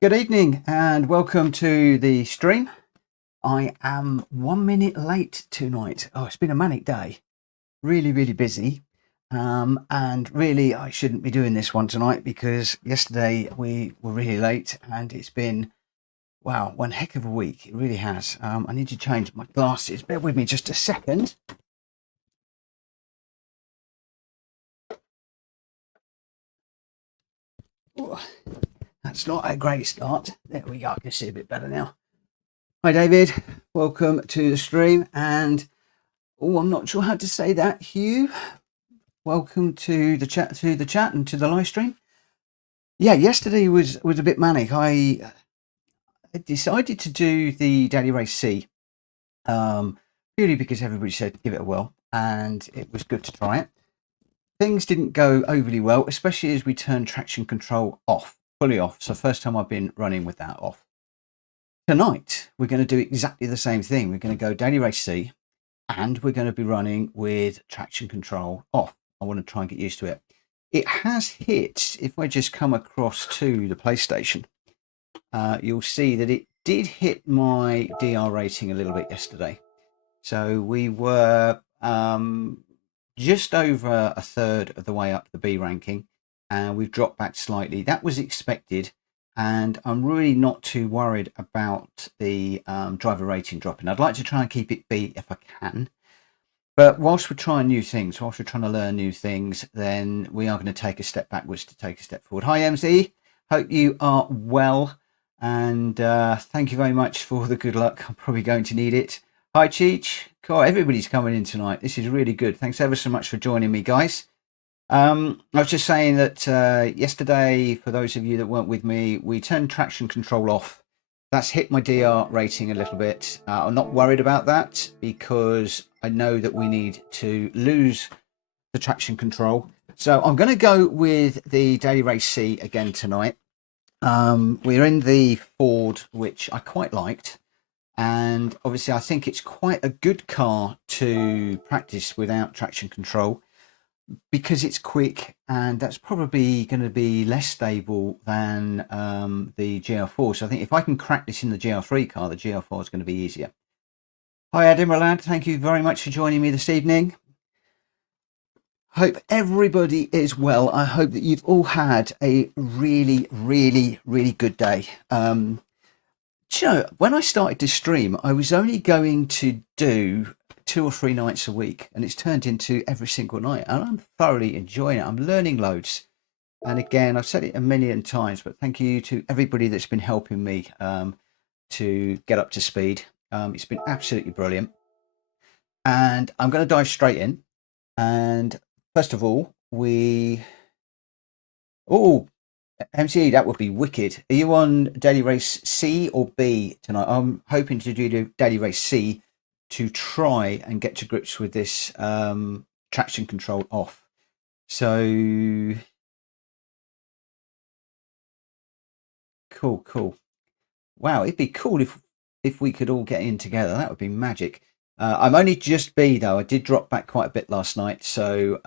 Good evening and welcome to the stream. I am 1 minute late tonight. Oh, it's been a manic day. Really busy. And really I shouldn't be doing this one tonight because yesterday we were really late and it's been, wow, one heck of a week. It really has. I need to change my glasses. Bear with me just a second. Ooh, that's not a great start. There we go. I can see a bit better now. Hi, David. Welcome to the stream. And oh, I'm not sure how to say that. Hugh, welcome to the chat and to the live stream. Yeah, yesterday was a bit manic. I decided to do the Daily Race C, purely because everybody said give it a whirl, and it was good to try it. Things didn't go overly well, especially as we turned traction control off, fully off. So first time I've been running with that off. Tonight we're going to do exactly the same thing. We're going to go Daily Race C, and we're going to be running with traction control off. I want to try and get used to it. It has hit, if I just come across to the PlayStation, you'll see that it did hit my DR rating a little bit yesterday. So we were just over a third of the way up the B ranking, and we've dropped back slightly. That was expected, and I'm really not too worried about the driver rating dropping. I'd like to try and keep it B if I can. But whilst we're trying new things, whilst we're trying to learn new things, then we are going to take a step backwards to take a step forward. Hi, MZ. Hope you are well. And thank you very much for the good luck. I'm probably going to need it. Hi, Cheech. Cool. Everybody's coming in tonight. This is really good. Thanks ever so much for joining me, guys. I was just saying that yesterday, for those of you that weren't with me, we turned traction control off. That's hit my DR rating a little bit. I'm not worried about that because I know that we need to lose the traction control. So I'm going to go with the Daily Race C again tonight. We're in the Ford, which I quite liked. And obviously I think it's quite a good car to practice without traction control, because it's quick, and that's probably going to be less stable than the GR4. So I think if I can crack this in the GR3 car, the GR4 is going to be easier. Hi, Adam Roland. Thank you very much for joining me this evening. Hope everybody is well. I hope that you've all had a really good day. You know, when I started to stream, I was only going to do 2 or 3 nights a week, and it's turned into every single night, and I'm thoroughly enjoying it. I'm learning loads, and again, I've said it a million times, but thank you to everybody that's been helping me to get up to speed. It's been absolutely brilliant, and I'm going to dive straight in. And first of all, MCE, that would be wicked. Are you on Daily Race C or B tonight? I'm hoping to do Daily Race C to try and get to grips with this traction control off. So cool. Wow, it'd be cool if we could all get in together. That would be magic. I'm only just B though. I did drop back quite a bit last night, so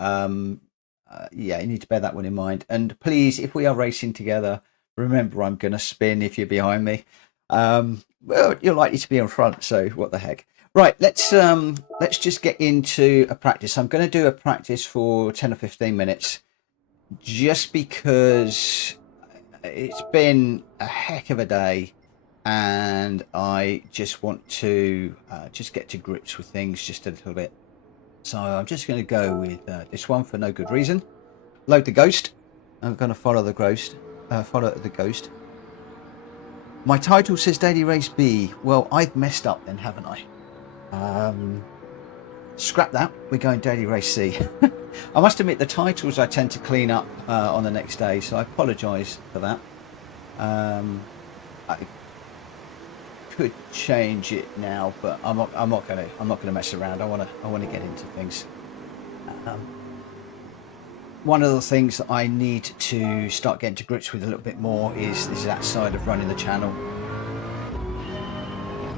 yeah, you need to bear that one in mind. And please, if we are racing together, remember I'm going to spin if you're behind me. Well, you're likely to be in front, so what the heck. Right, let's just get into a practice. I'm going to do a practice for 10 or 15 minutes, just because it's been a heck of a day, and I just want to just get to grips with things just a little bit. So I'm just going to go with this one for no good reason. Load the ghost. I'm going to follow the ghost. My title says Daily Race B. Well, I've messed up then, haven't I? Scrap that. We're going Daily Race C. I must admit, the titles I tend to clean up on the next day, so I apologise for that. I could change it now, but I'm not gonna mess around. I want to get into things. One of the things that I need to start getting to grips with a little bit more is that side of running the channel.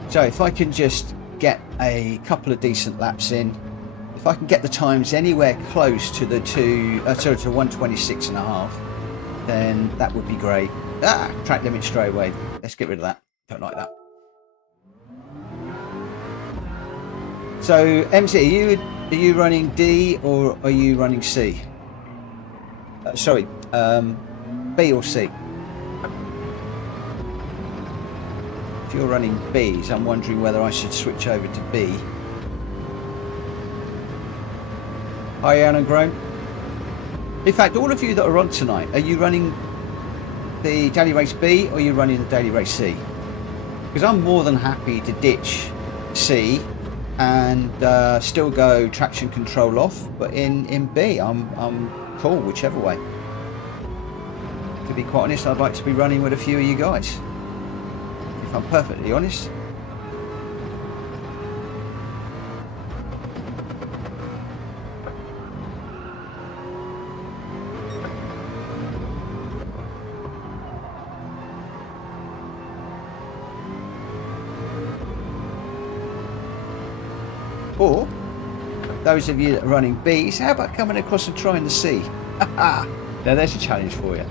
So if I can just get a couple of decent laps in, if I can get the times anywhere close to the 126.5, then that would be great. Track limit straight away. Let's get rid of that. Don't like that. So MC, are you running D or are you running C? Sorry, B or C? If you're running Bs, I'm wondering whether I should switch over to B. Hi, Alan Graham. In fact, all of you that are on tonight, are you running the daily race B or are you running the daily race C? Because I'm more than happy to ditch C and still go traction control off, but in B, I'm cool whichever way. To be quite honest, I'd like to be running with a few of you guys, if I'm perfectly honest. Or those of you that are running Bs, how about coming across and trying the C? Now there's a challenge for you.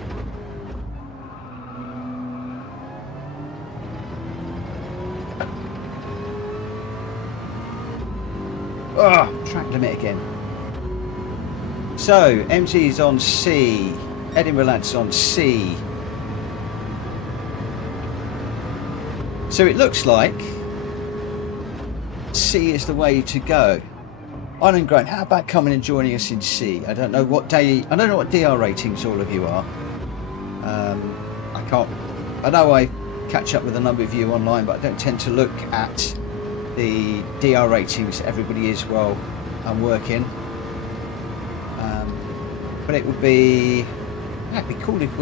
Oh, track limit again. So MT is on C, Edinburgh Lads on C. So it looks like C is the way to go. Iron Grunt, how about coming and joining us in C? I don't know what DR ratings all of you are. I know I catch up with a number of you online, but I don't tend to look at the DR ratings everybody is while I'm working. But it'd be cool if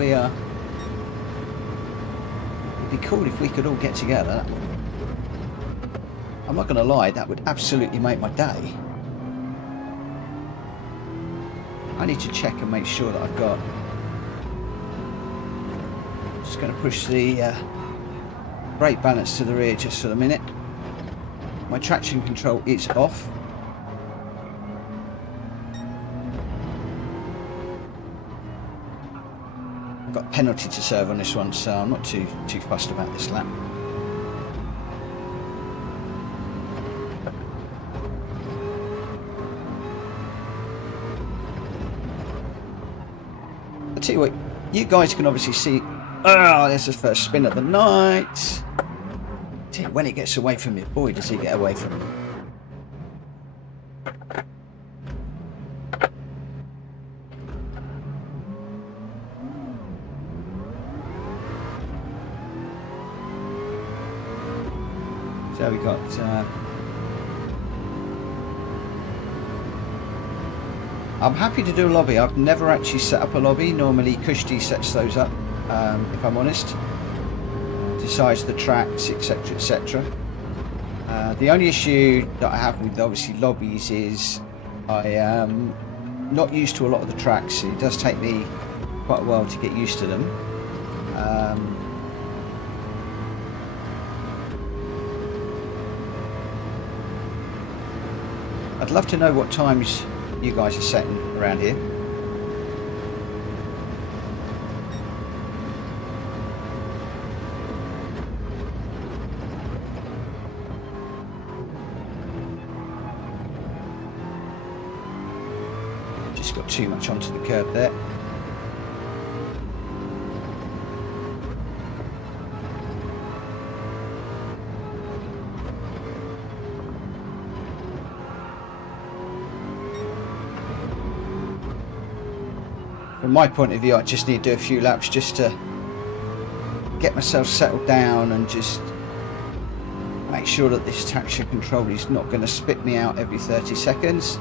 we could all get together. I'm not going to lie, that would absolutely make my day. I need to check and make sure that I've got... Just going to push the brake balance to the rear just for a minute. My traction control is off. I've got a penalty to serve on this one, so I'm not too fussed about this lap. I'll tell you what, you guys can obviously see. Oh, there's the first spin of the night. When it gets away from me, boy, does he get away from me. So we got I'm happy to do a lobby. I've never actually set up a lobby. Normally Kushti sets those up, if I'm honest. Decides the tracks, etc, etc. The only issue that I have with obviously lobbies is I am not used to a lot of the tracks. It does take me quite a while to get used to them. I'd love to know what times you guys are setting around here. Just got too much onto the curb there. From my point of view, I just need to do a few laps just to get myself settled down and just make sure that this traction control is not going to spit me out every 30 seconds.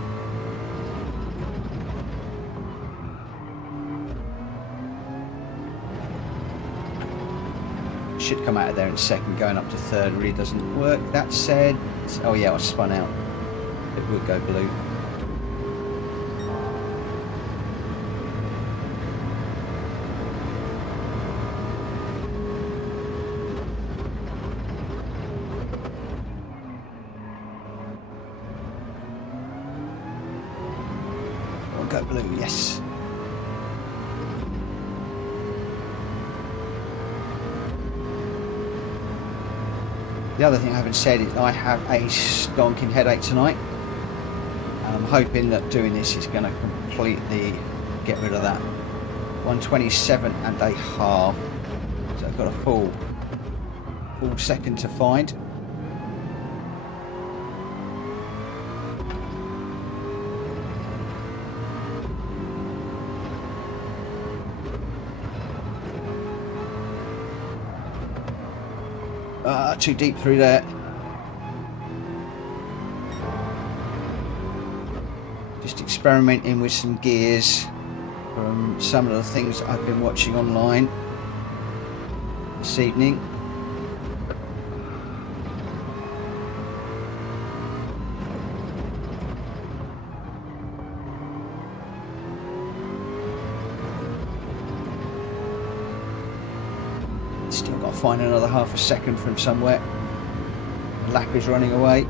Should come out of there in second, going up to third really doesn't work. That said, oh yeah, I spun out. It would go blue. Go blue, yes. The other thing I haven't said is I have a stonking headache tonight, and I'm hoping that doing this is going to completely get rid of that. 1:27 and a half, so I've got a full second to find. Too deep through there. Just experimenting with some gears from some of the things I've been watching online this evening. Still got to find another half a second from somewhere. The lap is running away.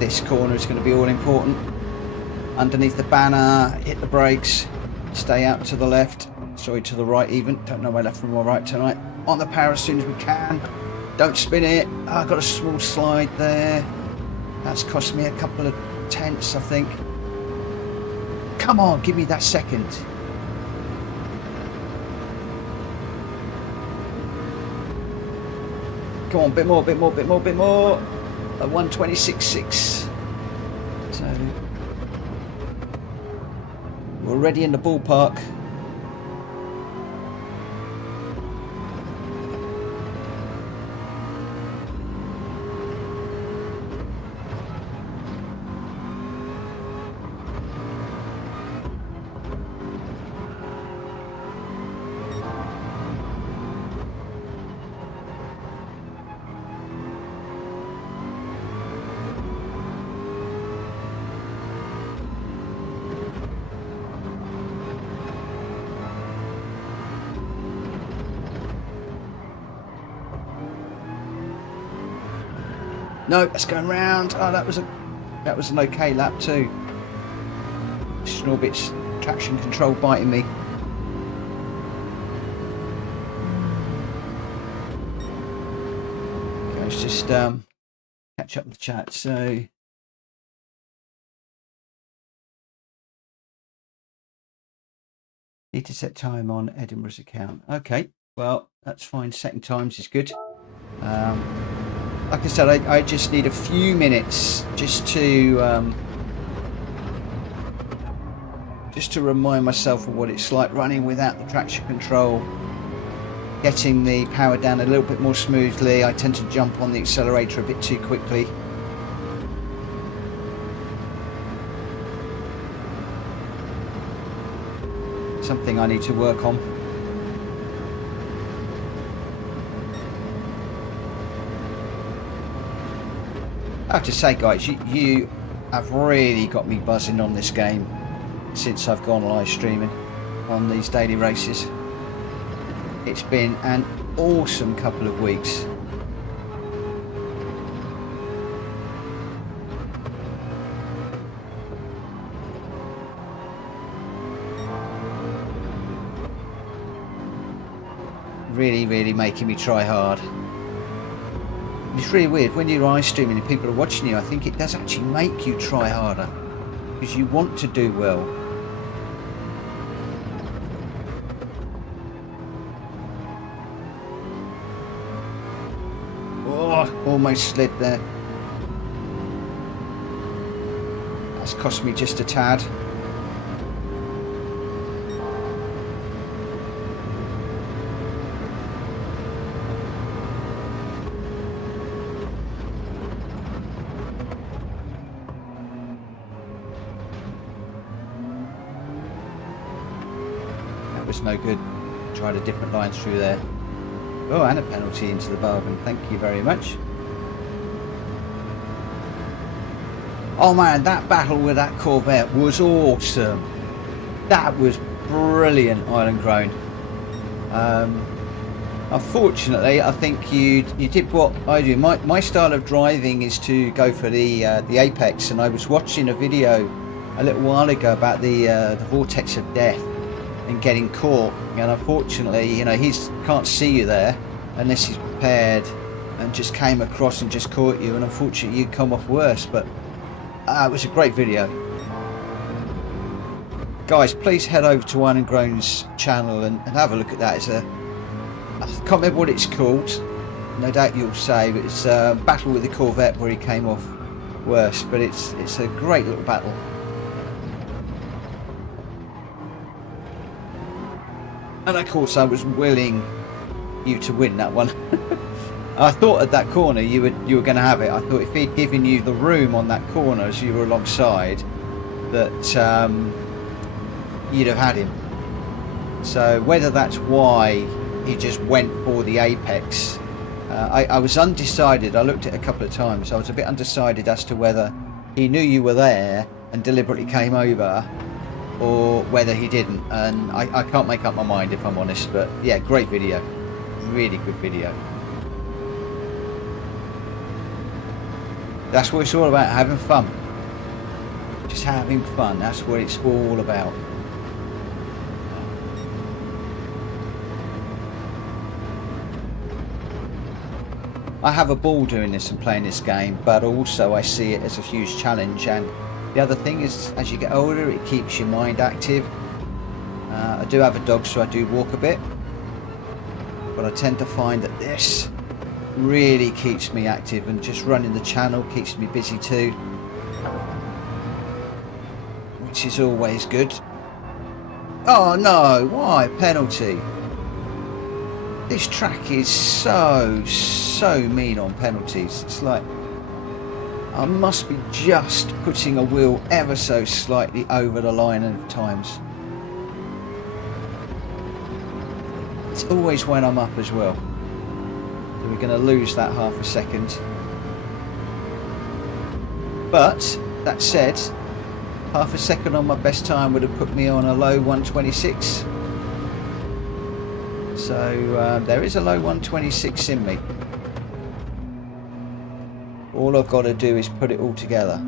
This corner is going to be all important. Underneath the banner, hit the brakes, stay out to the left, sorry, to the right even. Don't know my left from my right tonight. On the power as soon as we can. Don't spin it. Oh, I've got a small slide there. That's cost me a couple of tenths, I think. Come on, give me that second. Come on, bit more. At 1:26.6. So we're already in the ballpark. No, that's going round. Oh, that was an okay lap too. Snorbit's traction control biting me. Okay, let's just catch up with the chat. So need to set time on Edinburgh's account. Okay, well that's fine. Setting times is good. Like I said, I just need a few minutes just to remind myself of what it's like running without the traction control, getting the power down a little bit more smoothly. I tend to jump on the accelerator a bit too quickly. Something I need to work on. I have to say, guys, you have really got me buzzing on this game since I've gone live streaming on these daily races. It's been an awesome couple of weeks. Really making me try hard. It's really weird when you're live streaming and people are watching you. I think it does actually make you try harder because you want to do well. Oh, almost slid there. That's cost me just a tad. Was no good. Tried a different line through there. Oh, and a penalty into the bargain. Thank you very much. Oh man, that battle with that Corvette was awesome. That was brilliant, Island Grown. Unfortunately, I think you did what I do. My style of driving is to go for the apex, and I was watching a video a little while ago about the vortex of death. and getting caught. And unfortunately, you know, he can't see you there unless he's prepared, and just came across and just caught you, and unfortunately you come off worse. But it was a great video. Guys, please head over to Wine and Groan's channel and have a look at that. It's a, I can't remember what it's called, no doubt you'll say, but it's a battle with the Corvette where he came off worse. But it's a great little battle. And of course I was willing you to win that one. I thought at that corner you were going to have it. I thought if he'd given you the room on that corner as you were alongside, that you'd have had him. So whether that's why he just went for the apex, I was undecided. I looked at it a couple of times. I was a bit undecided as to whether he knew you were there and deliberately came over, or whether he didn't. And I can't make up my mind, if I'm honest. But yeah, great video, really good video. That's what it's all about, having fun. Just having fun, that's what it's all about. I have a ball doing this and playing this game, but also I see it as a huge challenge. And the other thing is, as you get older, it keeps your mind active. I do have a dog, so I do walk a bit, but I tend to find that this really keeps me active, and just running the channel keeps me busy too, which is always good. Oh no, why penalty? This track is so mean on penalties. It's like I must be just putting a wheel ever so slightly over the line at times. It's always when I'm up as well. We're going to lose that half a second. But that said, half a second on my best time would have put me on a low 126. So there is a low 126 in me. All I've got to do is put it all together.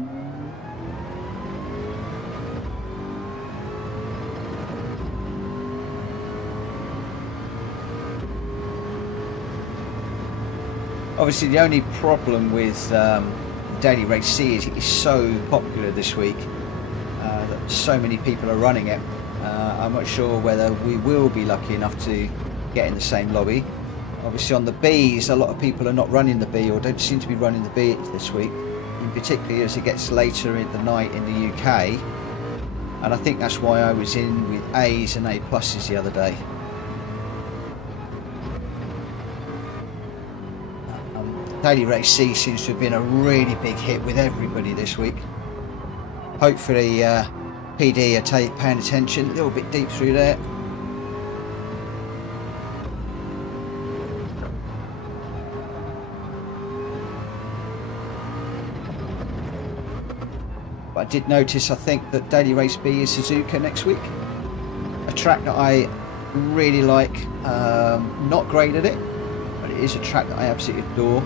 Obviously the only problem with Daily Race C is it is so popular this week that so many people are running it. I'm not sure whether we will be lucky enough to get in the same lobby. Obviously on the Bs, a lot of people are not running the B, or don't seem to be running the B this week, in particular as it gets later in the night in the UK. And I think that's why I was in with A's and A pluses the other day. Daily Race C seems to have been a really big hit with everybody this week. Hopefully PD are paying attention. A little bit deep through there. But I did notice, I think, that Daily Race B is Suzuka next week. A track that I really like. Not great at it, but it is a track that I absolutely adore.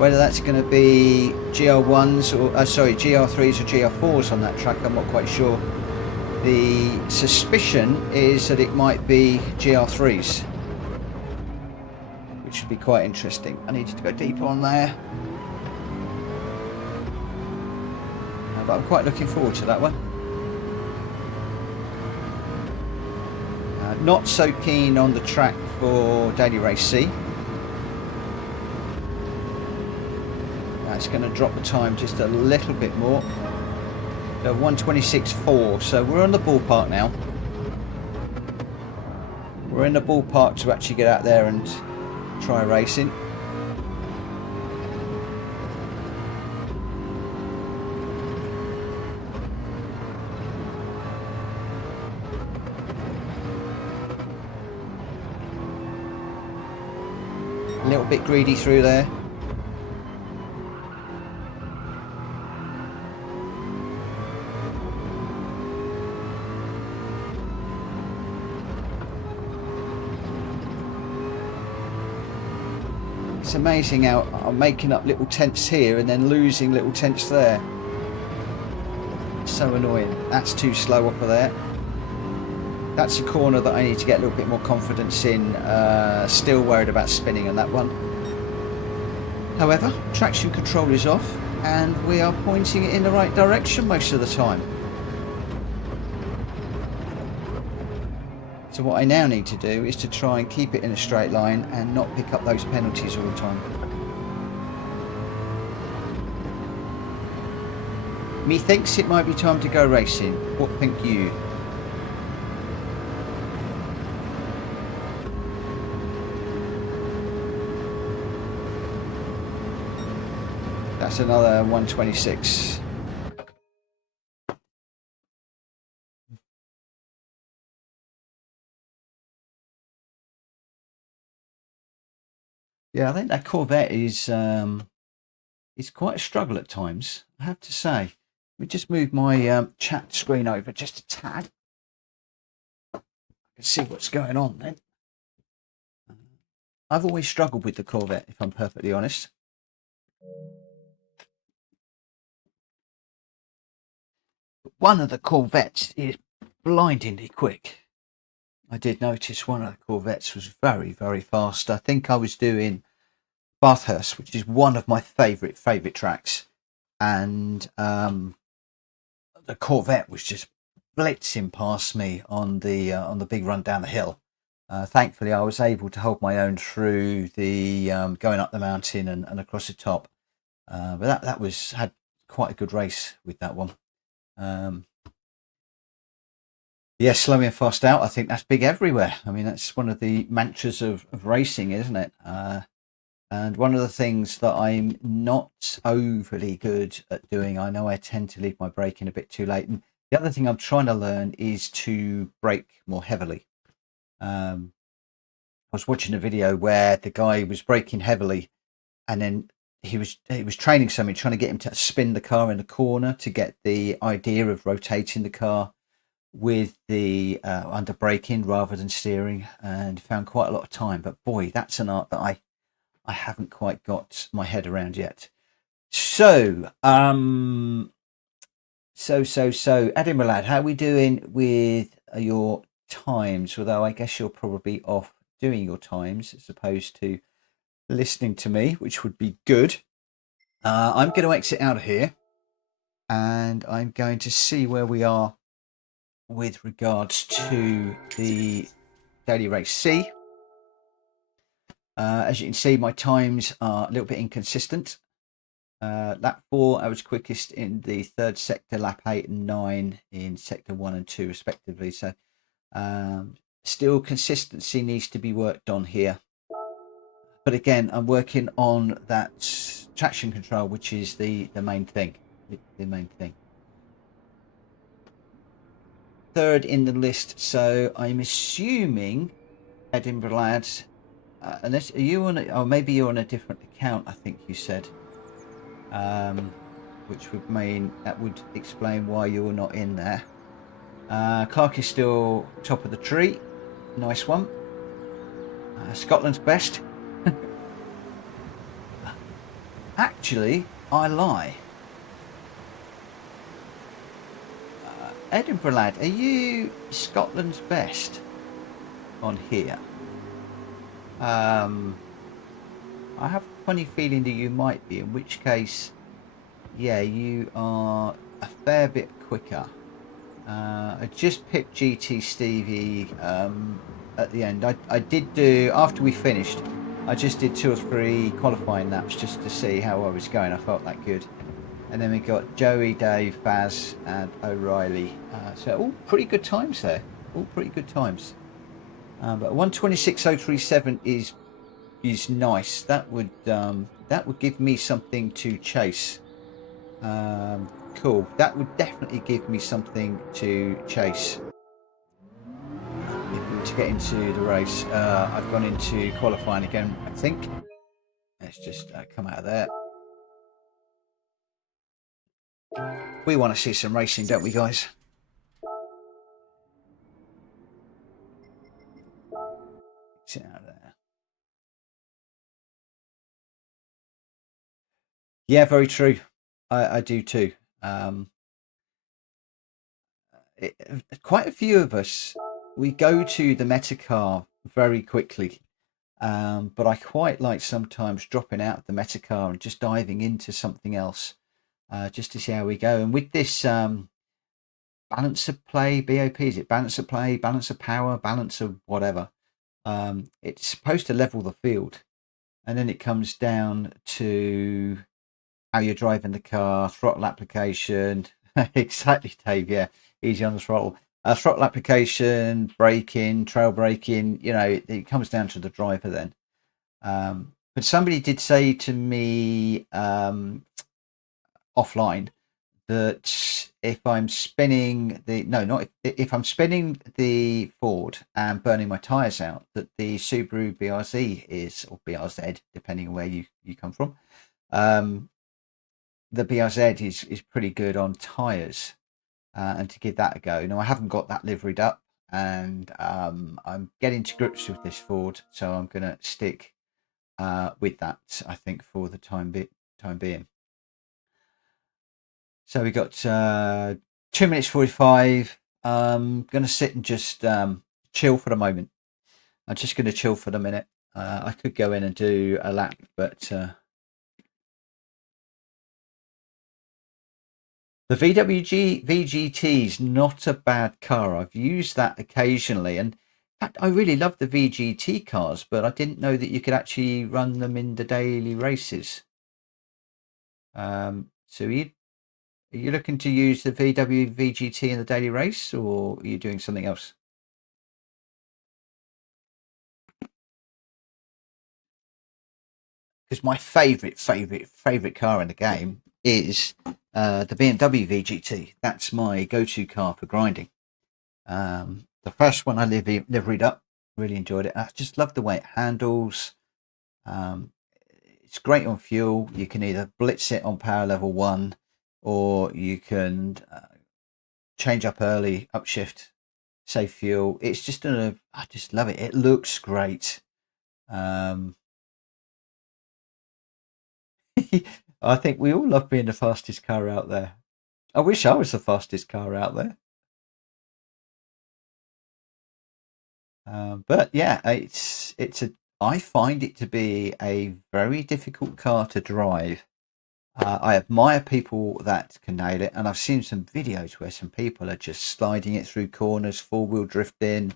Whether that's going to be GR1s or GR3s or GR4s on that track, I'm not quite sure. The suspicion is that it might be GR3s, which would be quite interesting. I needed to go deeper on there, but I'm quite looking forward to that one. Not so keen on the track for Daily Race C. It's going to drop the time just a little bit more. 126.4, so we're on the ballpark now. We're in the ballpark to actually get out there and try racing. A little bit greedy through there. It's amazing how I'm making up little tenths here and then losing little tenths there. It's so annoying. That's too slow off of there. That's a corner that I need to get a little bit more confidence in. Still worried about spinning on that one. However, traction control is off and we are pointing it in the right direction most of the time. So what I now need to do is to try and keep it in a straight line and not pick up those penalties all the time. Methinks it might be time to go racing. What think you? That's another 126. Yeah, I think that Corvette is quite a struggle at times, I have to say. Let me just move my chat screen over just a tad. I can see what's going on then. I've always struggled with the Corvette, if I'm perfectly honest. One of the Corvettes is blindingly quick. I did notice one of the Corvettes was very, very fast. I think I was doing Bathurst, which is one of my favourite tracks, and the Corvette was just blitzing past me on the big run down the hill. Thankfully, I was able to hold my own through the going up the mountain and across the top. But that had quite a good race with that one. Yeah, slow in, fast out. I think that's big everywhere. I mean, that's one of the mantras of racing, isn't it? And one of the things that I'm not overly good at doing, I know I tend to leave my braking a bit too late. And the other thing I'm trying to learn is to brake more heavily. I was watching a video where the guy was braking heavily, and then he was training something, trying to get him to spin the car in the corner to get the idea of rotating the car with the under braking rather than steering, and found quite a lot of time. But boy, that's an art that I haven't quite got my head around yet. So Edinburgh lad, how are we doing with your times? Although I guess you're probably off doing your times as opposed to listening to me, which would be good. I'm going to exit out of here and I'm going to see where we are with regards to the daily race C. As you can see, my times are a little bit inconsistent. Lap 4, I was quickest in the third sector, lap 8 and 9 in sector 1 and 2 respectively. So still consistency needs to be worked on here. But again, I'm working on that traction control, which is the main thing. The main thing. Third in the list, so I'm assuming Edinburgh lads. Unless are you on? Oh, maybe you're on a different account. I think you said, which would mean that would explain why you're not in there. Clark is still top of the tree. Nice one. Scotland's best. Actually, I lie. Edinburgh lad, are you Scotland's best on here? I have a funny feeling that you might be, in which case, yeah, you are a fair bit quicker. I just picked GT Stevie at the end. I did do, after we finished, I just did 2 or 3 qualifying laps just to see how I was going. I felt that good. And then we got Joey, Dave, Baz and O'Reilly. So all pretty good times there. All pretty good times. But 126.037 is nice. That would give me something to chase. Cool. That would definitely give me something to chase. To get into the race, I've gone into qualifying again. I think. Let's just come out of there. We want to see some racing, don't we, guys? Get out of there. Yeah, very true. I do too. Quite a few of us we go to the meta car very quickly. But I quite like sometimes dropping out of the meta car and just diving into something else, just to see how we go. And with this balance of play, BOP, is it balance of play, balance of power, balance of whatever? It's supposed to level the field, and then it comes down to how you're driving the car, throttle application. Exactly, Dave. Yeah, easy on the throttle. Throttle application, braking, trail braking. It comes down to the driver then. But somebody did say to me offline that if I'm spinning the no, not if I'm spinning the Ford and burning my tires out, that the Subaru BRZ is, or BRZ, depending on where you come from. The BRZ is pretty good on tires, and to give that a go. Now I haven't got that liveried up, and I'm getting to grips with this Ford, so I'm going to stick with that, I think, for the time being. So we got 2 minutes 45. I'm going to sit and just chill for the moment. I'm just going to chill for the minute. I could go in and do a lap, but the VGT is not a bad car. I've used that occasionally, and in fact, I really love the VGT cars, but I didn't know that you could actually run them in the daily races. So are you looking to use the VW VGT in the daily race, or are you doing something else? Because my favourite car in the game is the BMW VGT. That's my go-to car for grinding. The first one I liveried up, really enjoyed it. I just love the way it handles. Um, it's great on fuel. You can either blitz it on power level 1, or you can change up early, upshift, save fuel. It's just I just love it. It looks great. Um, I think we all love being the fastest car out there. I wish I was the fastest car out there. But yeah, I find it to be a very difficult car to drive. I admire people that can nail it, and I've seen some videos where some people are just sliding it through corners, four-wheel drifting.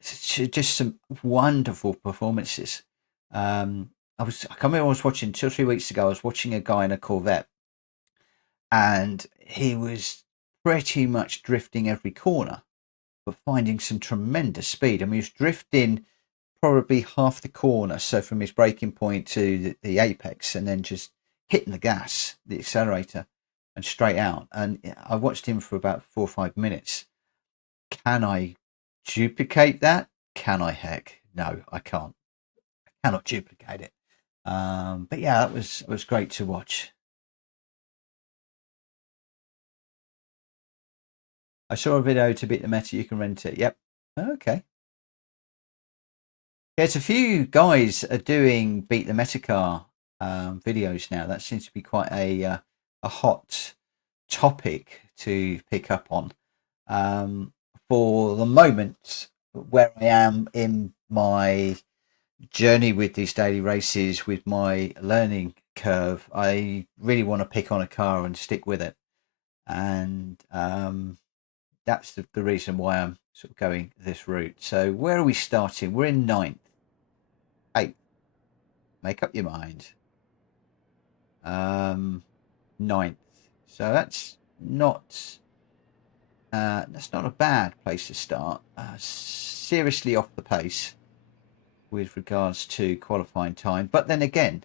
Just some wonderful performances. I can remember I was watching 2 or 3 weeks ago. I was watching a guy in a Corvette, and he was pretty much drifting every corner, but finding some tremendous speed. I mean, he was drifting probably half the corner, so from his braking point to the apex, and then just hitting the gas, the accelerator, and straight out. And I watched him for about 4 or 5 minutes. Can I duplicate that? Can I? Heck, no, I can't. I cannot duplicate it. But yeah, it was great to watch. I saw a video to beat the meta. You can rent it. Yep. Okay. There's a few guys are doing beat the meta car videos now. That seems to be quite a hot topic to pick up on. Um, for the moment, where I am in my journey with these daily races, with my learning curve, I really want to pick on a car and stick with it. And that's the reason why I'm sort of going this route. So where are we starting? We're in ninth. Eighth. Make up your mind. Ninth. So that's not a bad place to start. Seriously off the pace with regards to qualifying time, but then again,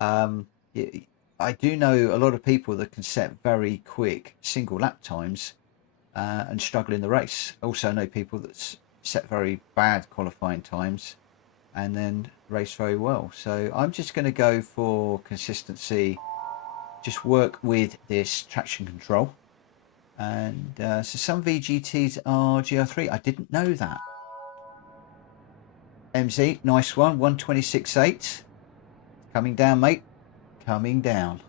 um, I do know a lot of people that can set very quick single lap times and struggle in the race. Also know people that set very bad qualifying times and then race very well. So I'm just going to go for consistency, just work with this traction control. And so some VGTs are GR3. I didn't know that. MZ, nice one. 126.8. Coming down, mate. Coming down.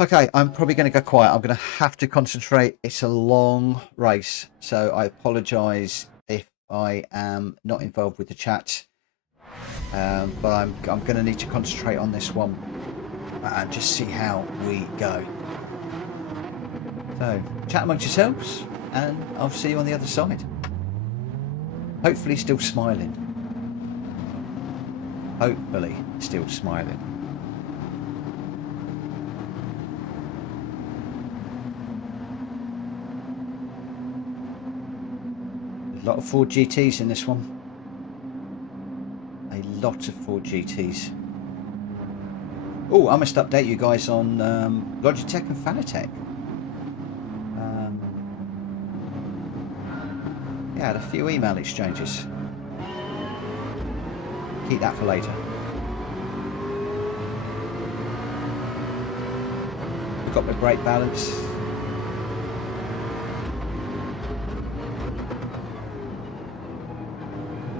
Okay, I'm probably going to go quiet. I'm going to have to concentrate. It's a long race, so I apologise if I am not involved with the chat. But I'm going to need to concentrate on this one and just see how we go. So, chat amongst yourselves, and I'll see you on the other side. Hopefully still smiling. Hopefully still smiling. A lot of Ford GTs in this one. A lot of Ford GTs. Oh, I must update you guys on Logitech and Fanatec. Yeah, I had a few email exchanges. Keep that for later. We've got my brake balance.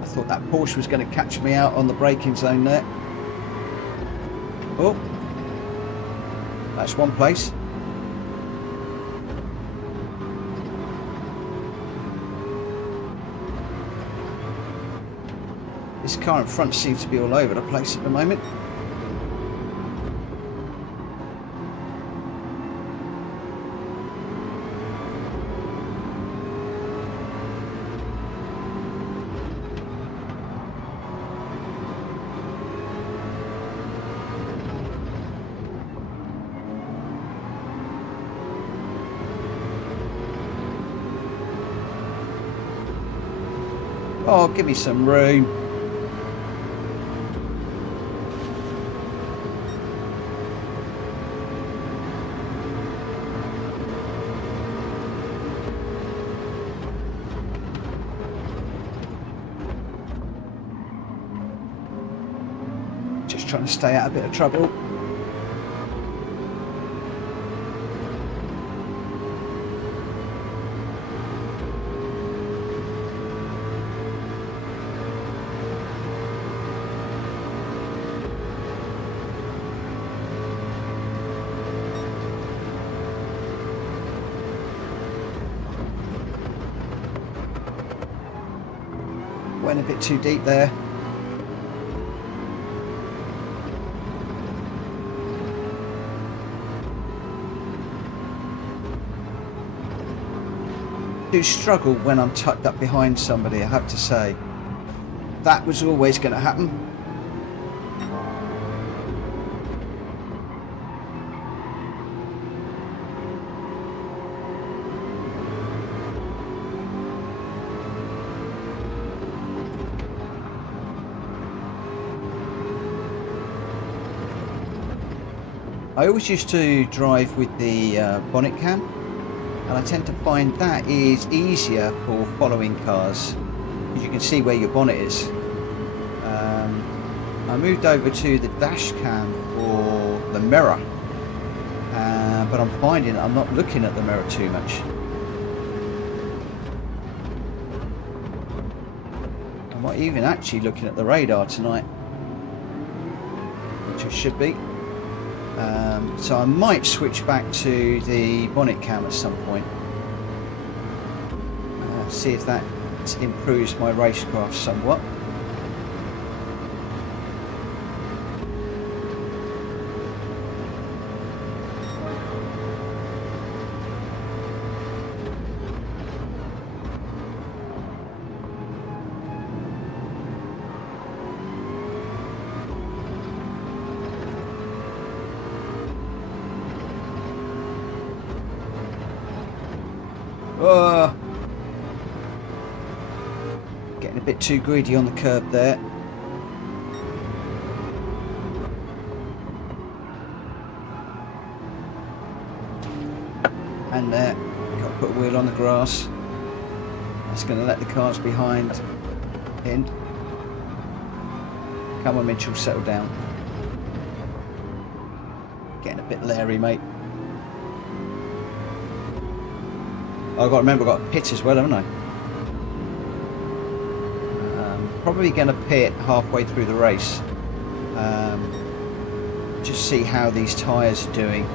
I thought that Porsche was going to catch me out on the braking zone there. Oh, that's one place. This car in front seems to be all over the place at the moment. Oh, give me some room. Just trying to stay out of a bit of trouble. Went a bit too deep there. Do struggle when I'm tucked up behind somebody, I have to say. That was always going to happen. I always used to drive with the bonnet cam, and I tend to find that is easier for following cars because you can see where your bonnet is. I moved over to the dash cam for the mirror, but I'm finding I'm not looking at the mirror too much. I'm not even actually looking at the radar tonight, which I should be. So I might switch back to the bonnet cam at some point. See if that improves my racecraft somewhat. Getting a bit too greedy on the curb there. And there, got to put a wheel on the grass. That's going to let the cars behind in. Come on, Mitchell, settle down. Getting a bit leery, mate. I've got to remember, I've got a pit as well, haven't I? Probably going to pit halfway through the race. Just see how these tyres are doing.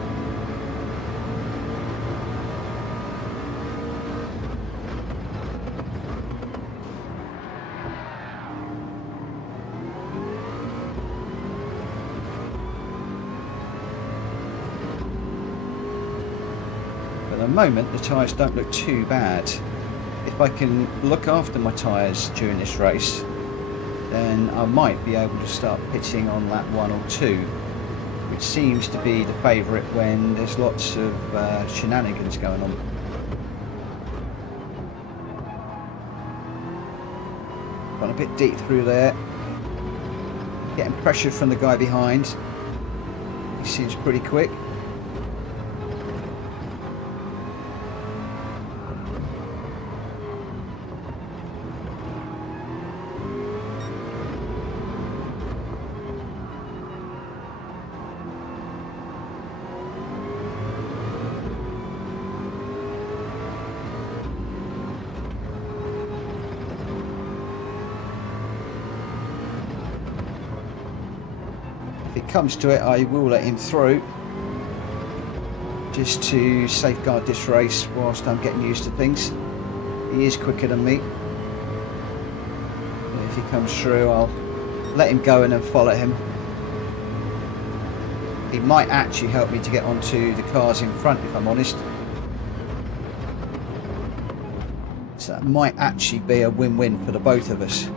moment the tyres don't look too bad. If I can look after my tyres during this race, then I might be able to start pitting on lap 1 or 2, which seems to be the favourite when there's lots of shenanigans going on. Gone a bit deep through there, getting pressured from the guy behind. He seems pretty quick. If it comes to it, I will let him through, just to safeguard this race whilst I'm getting used to things. He is quicker than me. And if he comes through, I'll let him go and then follow him. He might actually help me to get onto the cars in front, if I'm honest. So that might actually be a win-win for the both of us,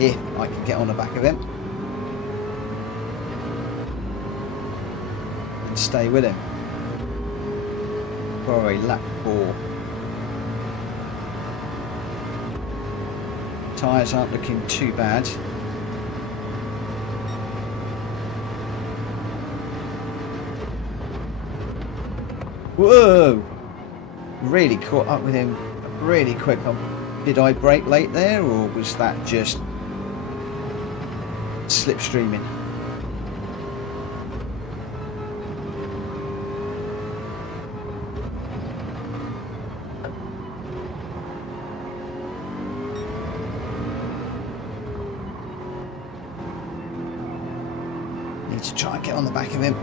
if I can get on the back of him and stay with him. Sorry, lap 4. Tyres aren't looking too bad. Whoa! Really caught up with him really quick. Did I brake late there, or was that just slipstreaming? Need to try and get on the back of him.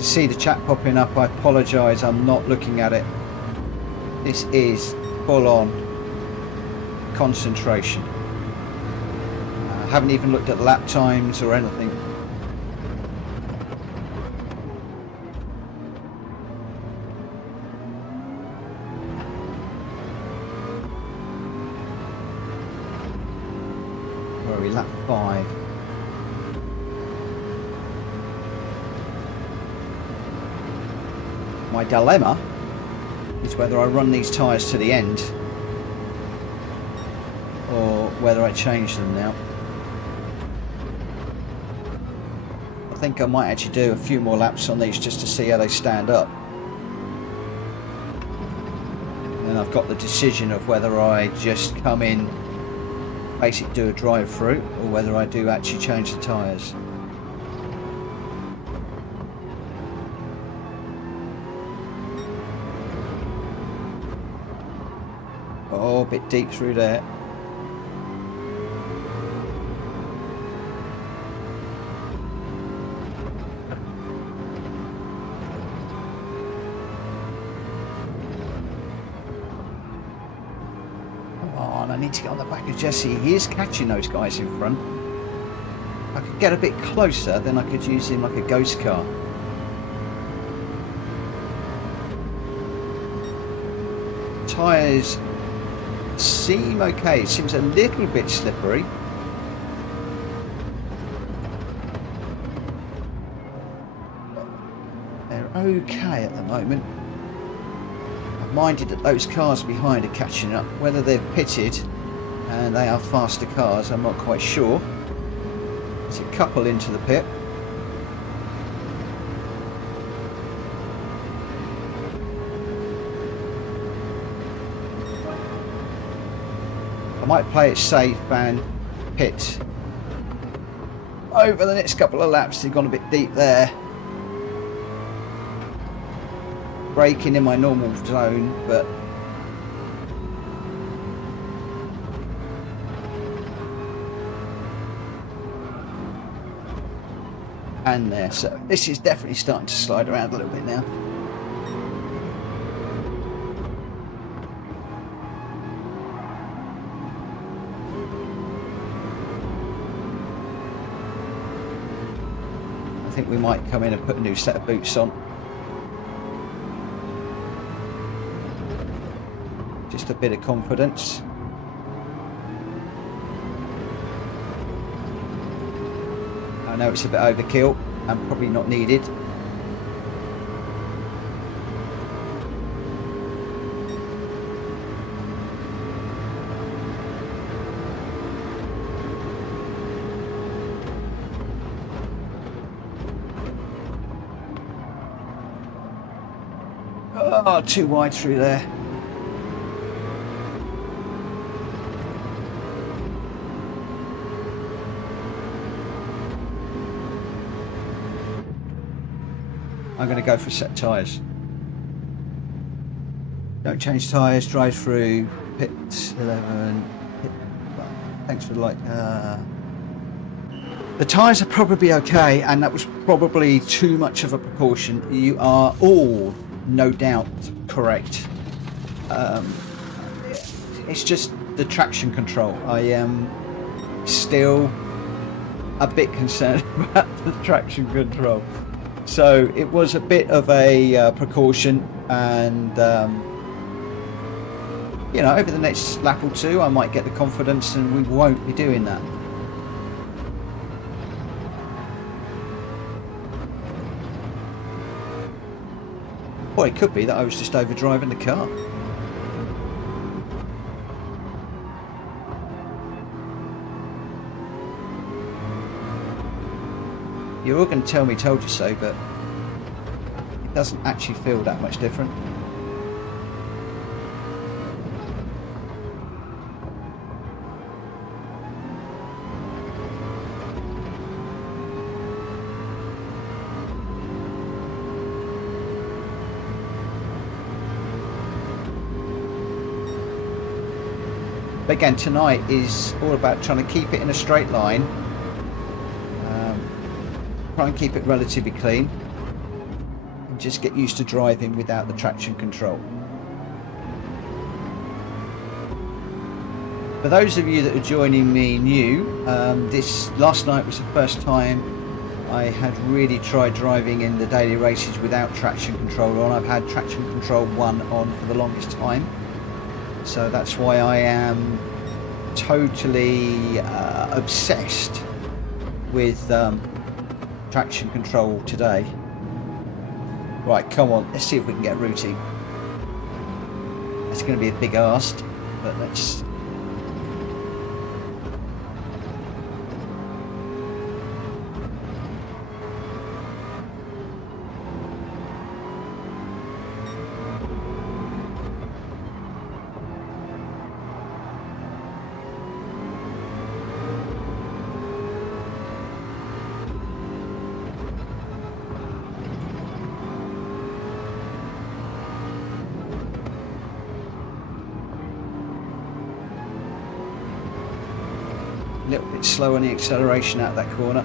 See the chat popping up. I apologise, I'm not looking at it. This is full on concentration. I haven't even looked at lap times or anything. Where are we? Lap 5. My dilemma is whether I run these tyres to the end or whether I change them now. I think I might actually do a few more laps on these just to see how they stand up. And I've got the decision of whether I just come in, basically do a drive through, or whether I do actually change the tyres. Oh, a bit deep through there. Come on, I need to get on the back of Jesse. He is catching those guys in front. If I could get a bit closer, then I could use him like a ghost car. Tyres seem okay. It seems a little bit slippery. They're okay at the moment. I'm minded that those cars behind are catching up. Whether they've pitted and they are faster cars, I'm not quite sure. There's a couple into the pit. I might play it safe and pit over the next couple of laps. They've gone a bit deep there. Braking in my normal zone, but and there. So this is definitely starting to slide around a little bit now. I think we might come in and put a new set of boots on. Just a bit of confidence. I know it's a bit overkill and probably not needed. Oh, too wide through there. I'm going to go for set tyres. Don't change tyres, drive through, pit 11, well, thanks for the like. The tyres are probably okay, and that was probably too much of a precaution. You are all, no doubt, correct. It's just the traction control. I am still a bit concerned about the traction control. So it was a bit of a precaution, and you know, over the next lap or two I might get the confidence and we won't be doing that. Or it could be that I was just over driving the car. You're all going to tell me told you so, but it doesn't actually feel that much different. But again, tonight is all about trying to keep it in a straight line. Try and keep it relatively clean and just get used to driving without the traction control. For those of you that are joining me new, this last night was the first time I had really tried driving in the daily races without traction control on. I've had traction control 1 on for the longest time, so that's why I am totally obsessed with traction control today. Right, come on, let's see if we can get routing. It's going to be a big ask, but let's. A little bit slow on the acceleration out of that corner.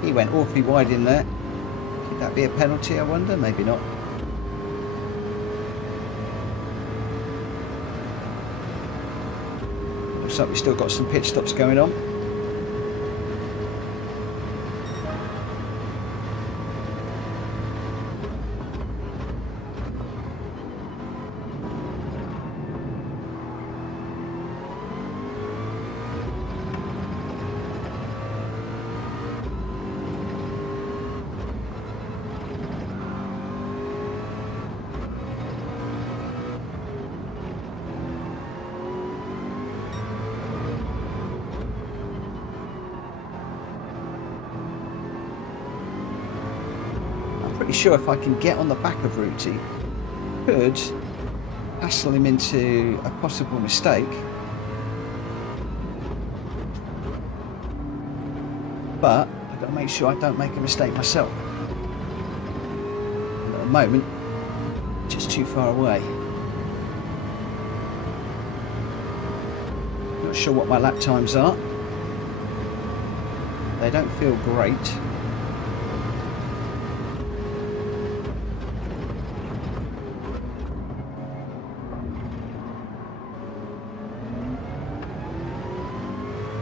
He went awfully wide in there. Could that be a penalty, I wonder? Maybe not. Looks like we've still got some pit stops going on. Pretty sure if I can get on the back of Rooty, could hassle him into a possible mistake. But I've got to make sure I don't make a mistake myself. And at the moment, just too far away. Not sure what my lap times are. They don't feel great.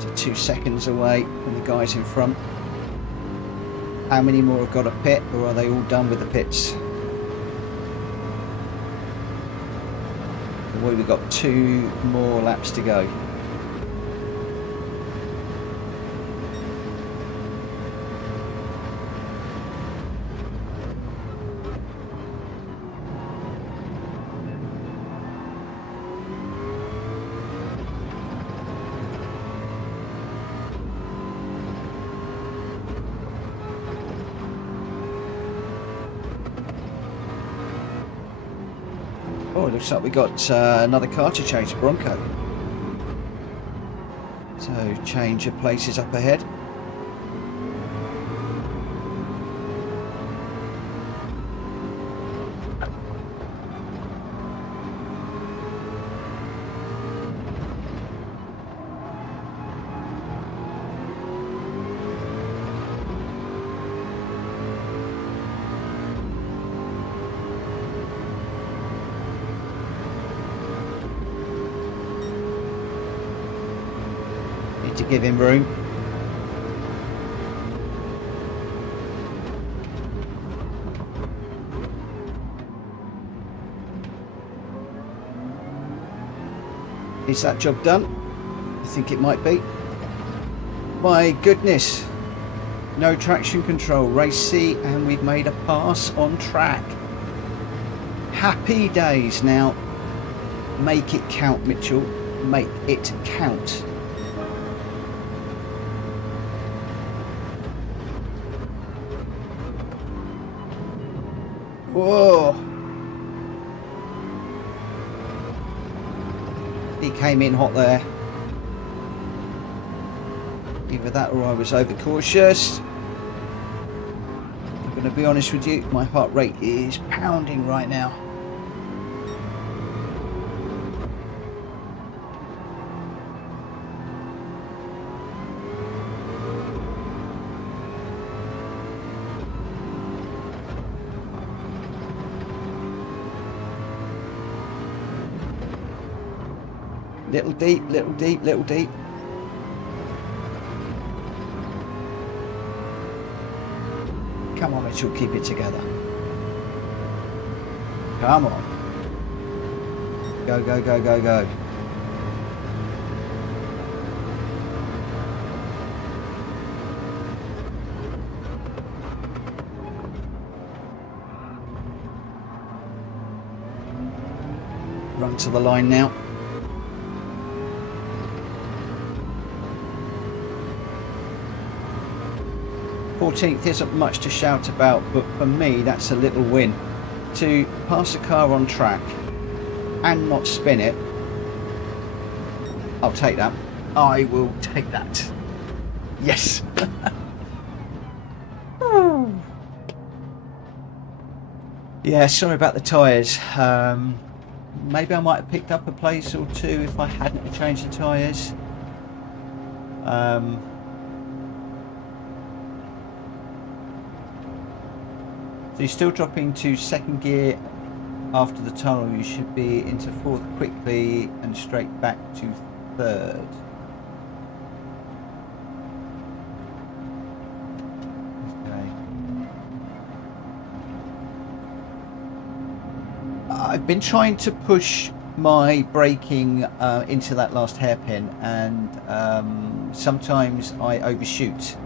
So 2 seconds away from the guys in front. How many more have got a pit, or are they all done with the pits? Well, we've got 2 more laps to go. Oh, it looks like we got another car to change, the Bronco. So change of places up ahead. To give him room. Is that job done? I think it might be. My goodness, no traction control, race C, and we've made a pass on track. Happy days. Now make it count, Mitchell, make it count. Whoa! He came in hot there. Either that or I was overcautious. I'm going to be honest with you, my heart rate is pounding right now. Little deep, little deep, little deep. Come on, Mitchell, keep it together. Come on. Go, go, go, go, go. Run to the line now. 14th isn't much to shout about, but for me that's a little win. To pass a car on track and not spin it, I'll take that. I will take that. Yes. Yeah, sorry about the tyres. Maybe I might have picked up a place or two if I hadn't changed the tyres. So you're still dropping to second gear after the tunnel. You should be into fourth quickly and straight back to third. Okay. I've been trying to push my braking into that last hairpin, and sometimes I overshoot.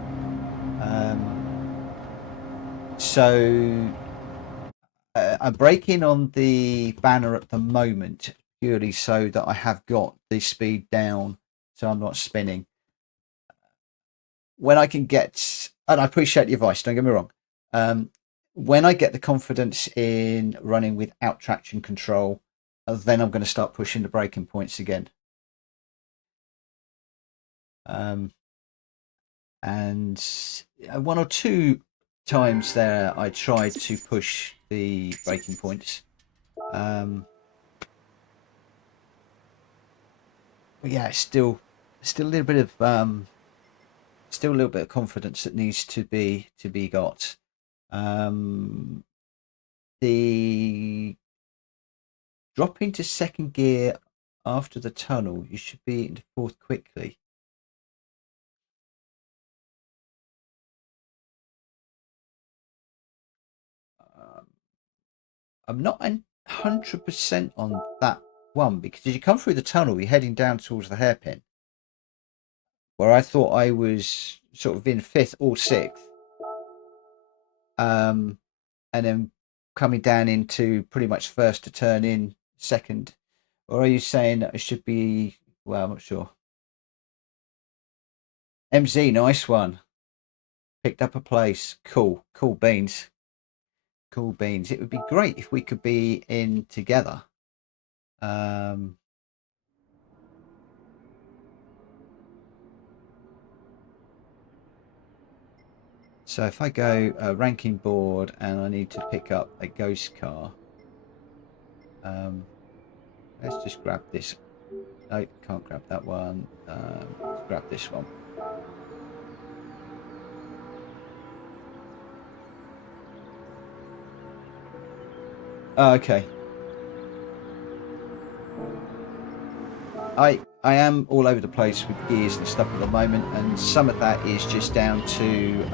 So I'm braking on the banner at the moment purely so that I have got the speed down so I'm not spinning. When I can get, and I appreciate the advice, don't get me wrong, when I get the confidence in running without traction control, then I'm going to start pushing the braking points again. And one or two times there I tried to push the braking points. But yeah, it's still a little bit of confidence that needs to be got. The drop into second gear after the tunnel, you should be into fourth quickly. I'm not 100% on that one, because as you come through the tunnel, you're heading down towards the hairpin, where I thought I was sort of in fifth or sixth, and then coming down into pretty much first to turn in second. Or are you saying that I should be? Well, I'm not sure. MZ, nice one. Picked up a place. Cool beans. Cool beans. It would be great if we could be in together. So if I go ranking board and I need to pick up a ghost car, let's just grab this. No, can't grab that one. Let's grab this one. Okay. I am all over the place with gears and stuff at the moment, and some of that is just down to,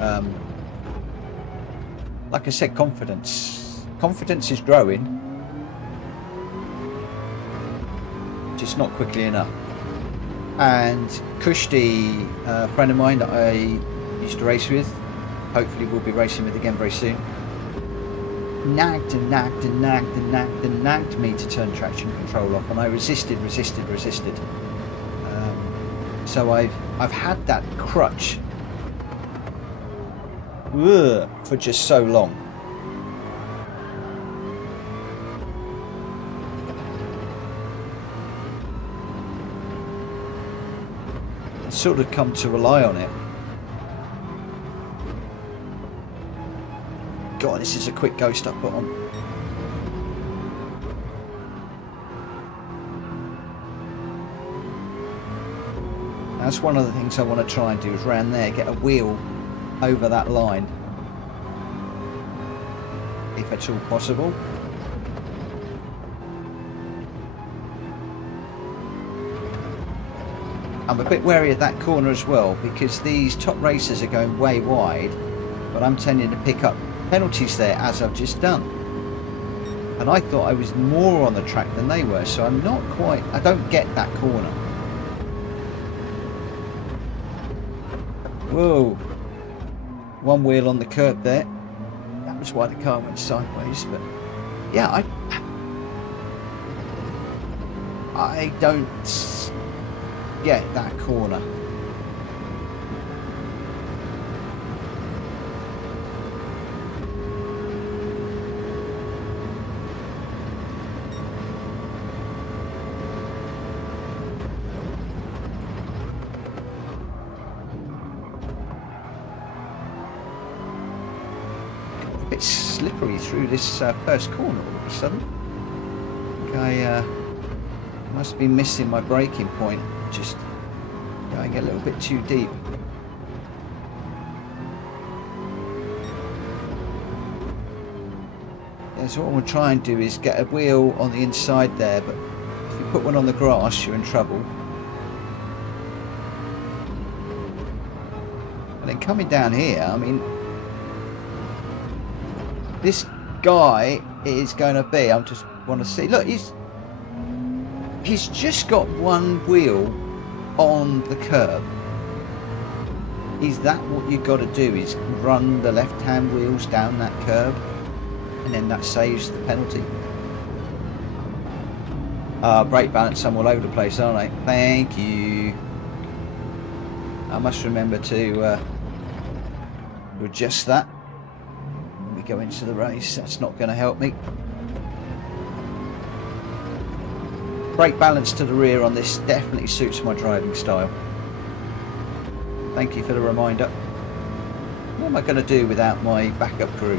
like I said, confidence. Confidence is growing, just not quickly enough. And Kushti, a friend of mine that I used to race with, hopefully we'll be racing with again very soon, nagged me to turn traction control off, and I resisted. So I've had that crutch for just so long. I sort of come to rely on it. God, this is a quick ghost I've put on. That's one of the things I want to try and do, is round there, get a wheel over that line, if at all possible. I'm a bit wary of that corner as well, because these top racers are going way wide, but I'm tending to pick up penalties there, as I've just done. And I thought I was more on the track than they were, so I'm not quite, I don't get that corner. Whoa, one wheel on the curb there. That was why the car went sideways. But yeah, I don't get that corner. Bit slippery through this first corner all of a sudden. I must be missing my braking point, just going a little bit too deep. Yeah, so what I'm going to try and do is get a wheel on the inside there, but if you put one on the grass, you're in trouble. And then coming down here, I mean, this guy is going to be, I just want to see, look, he's just got one wheel on the curb. Is that what you've got to do, is run the left hand wheels down that curb, and then that saves the penalty? Brake balance, I'm all over the place, aren't I? Thank you. I must remember to adjust that. Go into the race. That's not going to help me. brake balance to the rear on this definitely suits my driving style. Thank you for the reminder. What am I going to do without my backup crew?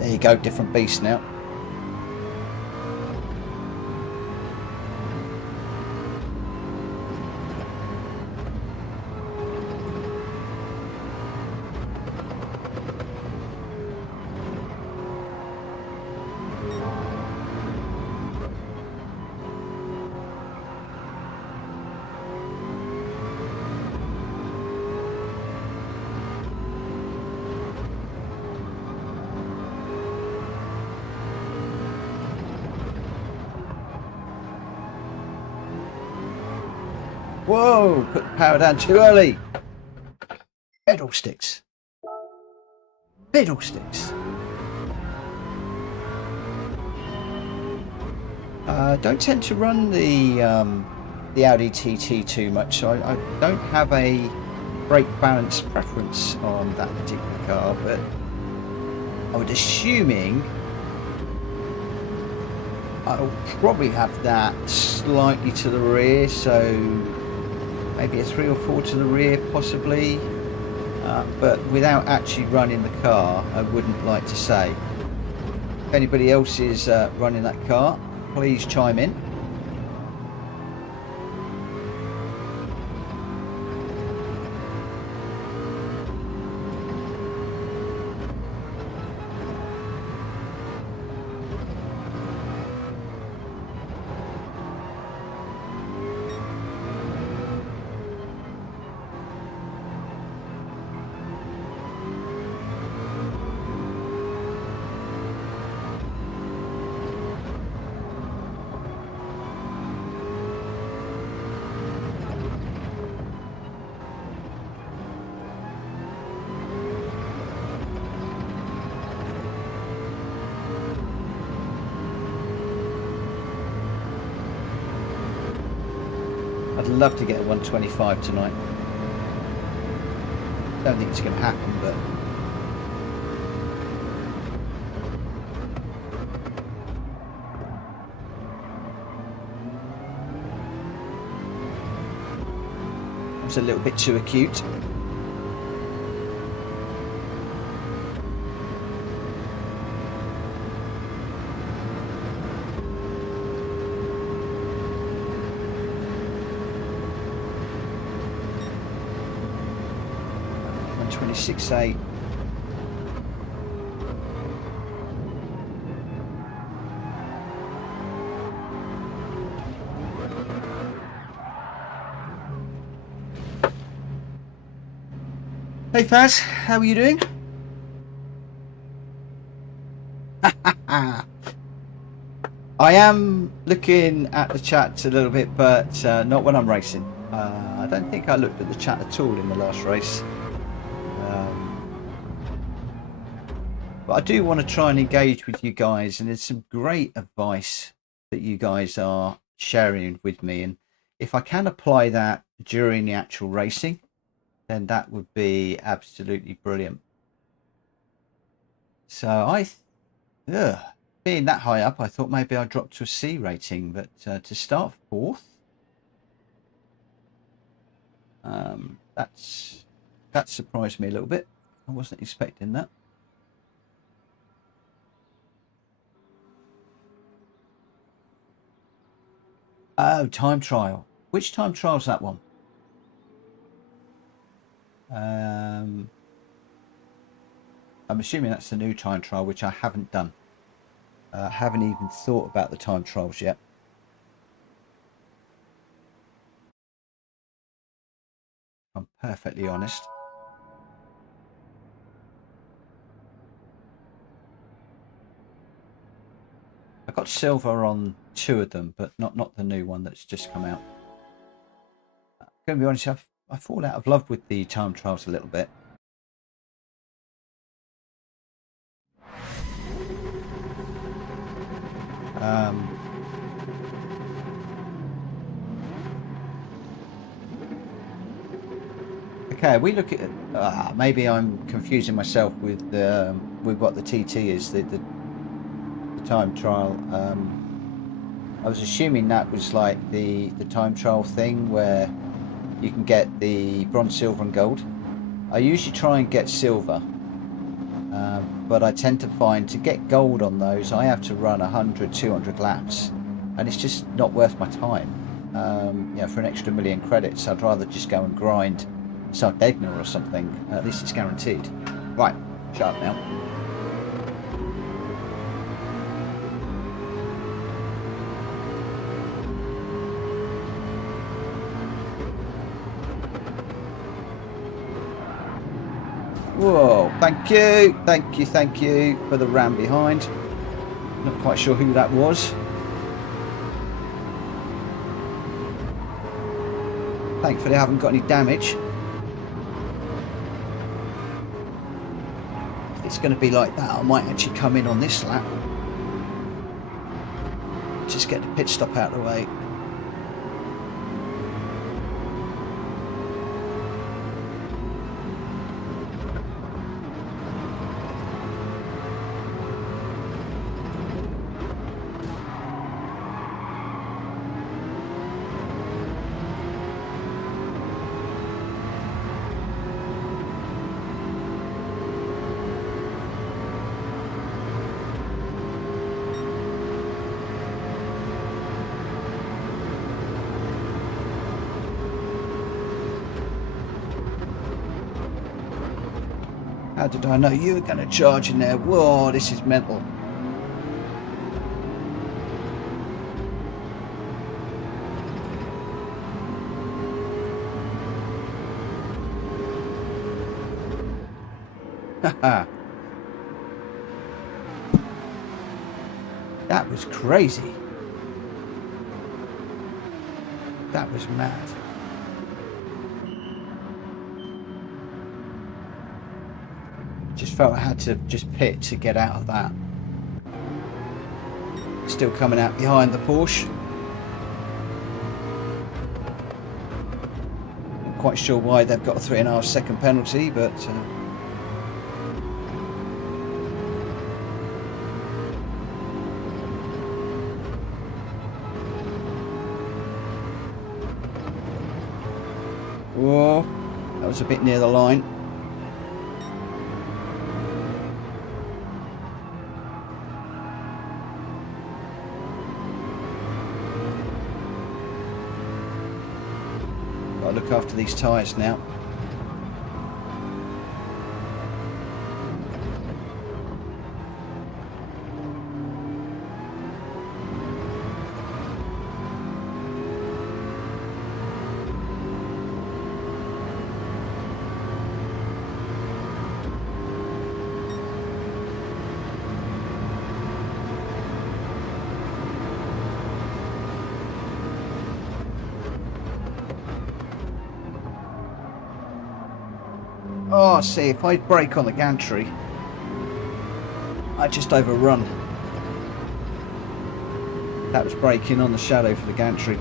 There you go, different beast now. Whoa, put the power down too early. Fiddlesticks. Fiddlesticks. Don't tend to run the Audi TT too much, so I don't have a brake balance preference on that particular car, but I would assuming I'll probably have that slightly to the rear, so maybe a 3 or 4 to the rear possibly, but without actually running the car, I wouldn't like to say. If anybody else is running that car, please chime in. I'd love to get a 125 tonight. Don't think it's going to happen, but I was a little bit too acute. Six eight. Hey Faz, how are you doing? I am looking at the chat a little bit, but not when I'm racing. I don't think I looked at the chat at all in the last race. But I do want to try and engage with you guys, and there's some great advice that you guys are sharing with me, and if I can apply that during the actual racing, then that would be absolutely brilliant. So being that high up, I thought maybe I'd drop to a C rating, but to start fourth, that surprised me a little bit. I wasn't expecting that. Oh, time trial. Which time trial's that one? I'm assuming that's the new time trial, which I haven't done. I haven't even thought about the time trials yet. I'm perfectly honest. I got silver on 2 of them, but not the new one that's just come out. I'm going to be honest, I fall out of love with the time trials a little bit. Okay, we look at maybe I'm confusing myself with what the TT is, the time trial. I was assuming that was like the time trial thing where you can get the bronze, silver, and gold. I usually try and get silver, but I tend to find to get gold on those I have to run 100, 200 laps, and it's just not worth my time. You know, for an extra 1,000,000 credits, I'd rather just go and grind Sardegna or something. At least it's guaranteed. Right, shut up now. Whoa, thank you for the ram behind. Not quite sure who that was. Thankfully I haven't got any damage. If it's going to be like that, I might actually come in on this lap. Just get the pit stop out of the way. How did I know you were going to charge in there? Whoa, this is mental. Haha. That was crazy. That was mad. Just felt I had to just pit to get out of that. Still coming out behind the Porsche. Not quite sure why they've got a 3.5 second penalty, but whoa, that was a bit near the line. Got to look after these tyres now. Oh, see, if I brake on the gantry, I just overrun. That was braking on the shadow for the gantry.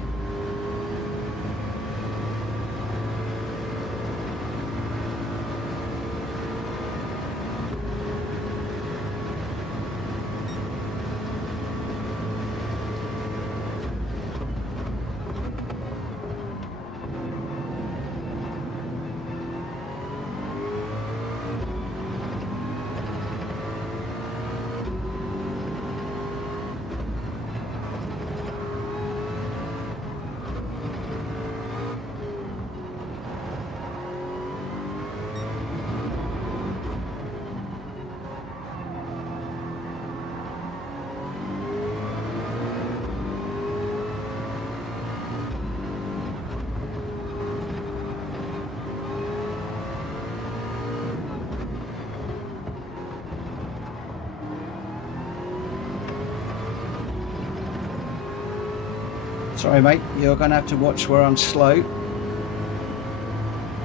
Sorry mate, you're going to have to watch where I'm slow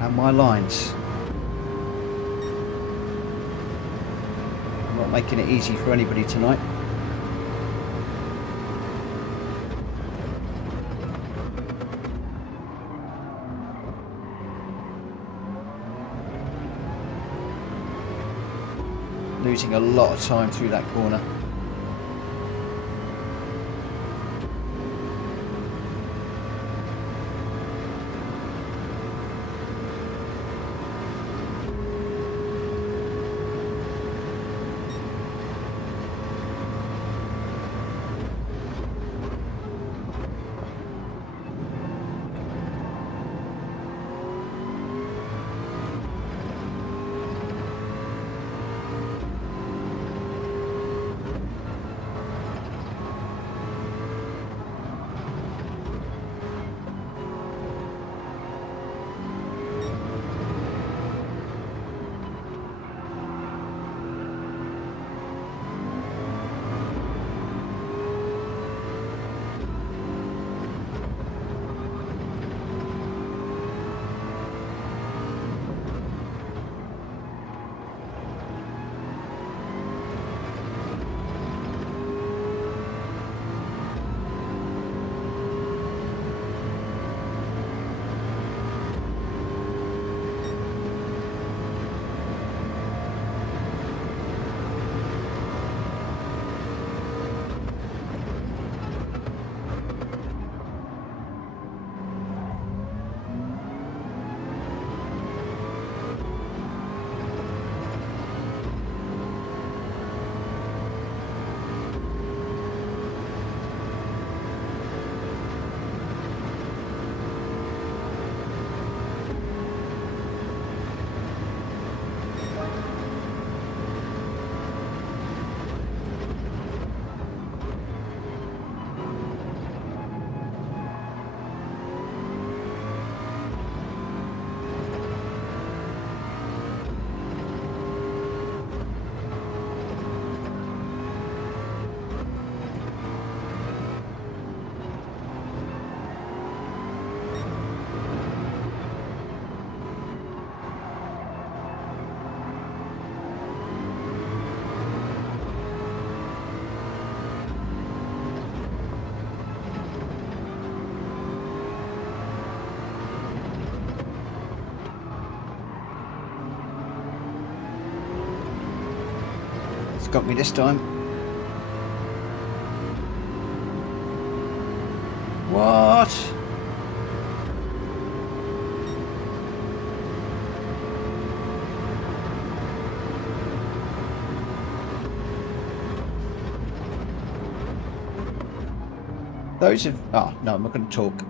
and my lines. I'm not making it easy for anybody tonight. losing a lot of time through that corner. Got me this time. What? Those have... Oh, no, I'm not going to talk.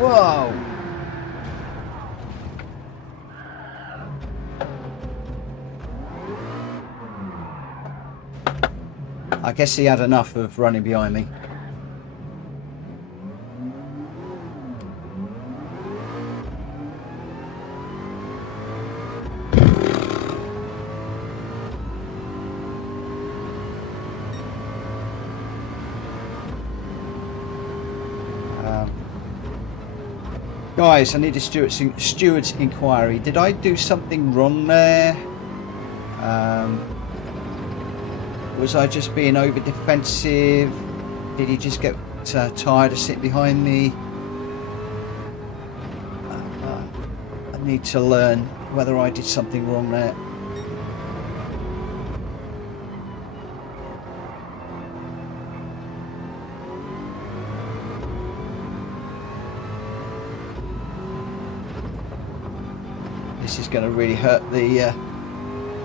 Whoa! I guess he had enough of running behind me. Guys, I need a steward's inquiry. Did I do something wrong there? Was I just being over defensive? Did he just get tired of sitting behind me? I need to learn whether I did something wrong there. This is going to really hurt the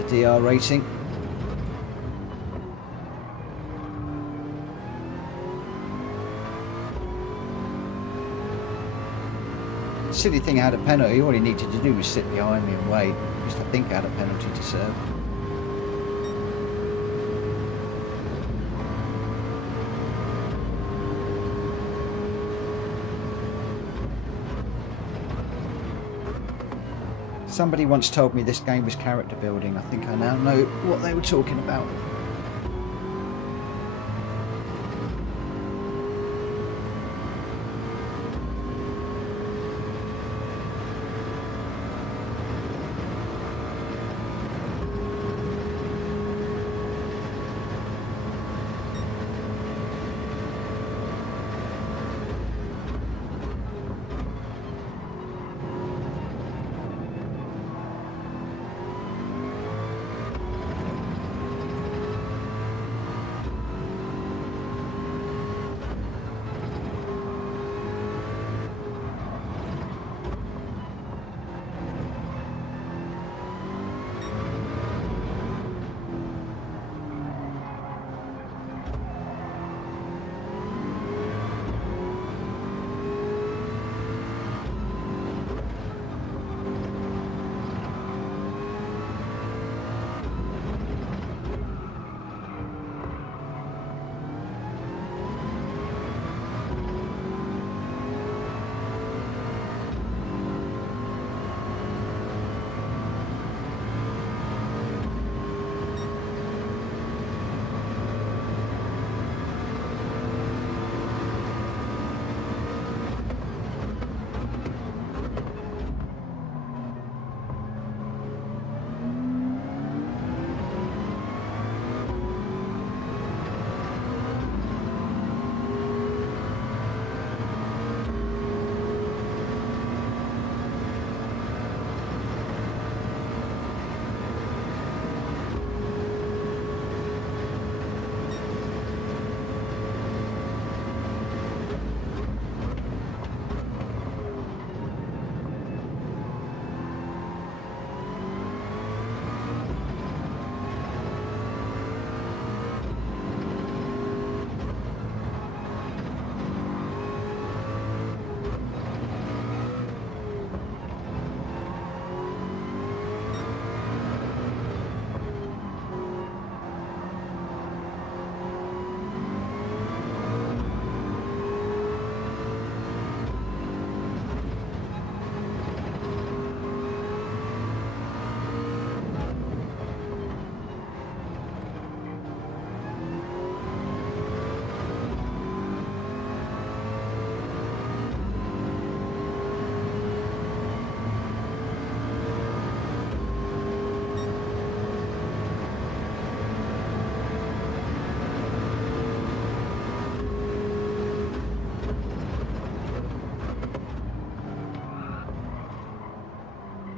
DR rating. Silly thing, I had a penalty. All he needed to do was sit behind me and wait. Just I think I had a penalty to serve. Somebody once told me this game was character building. I think I now know what they were talking about.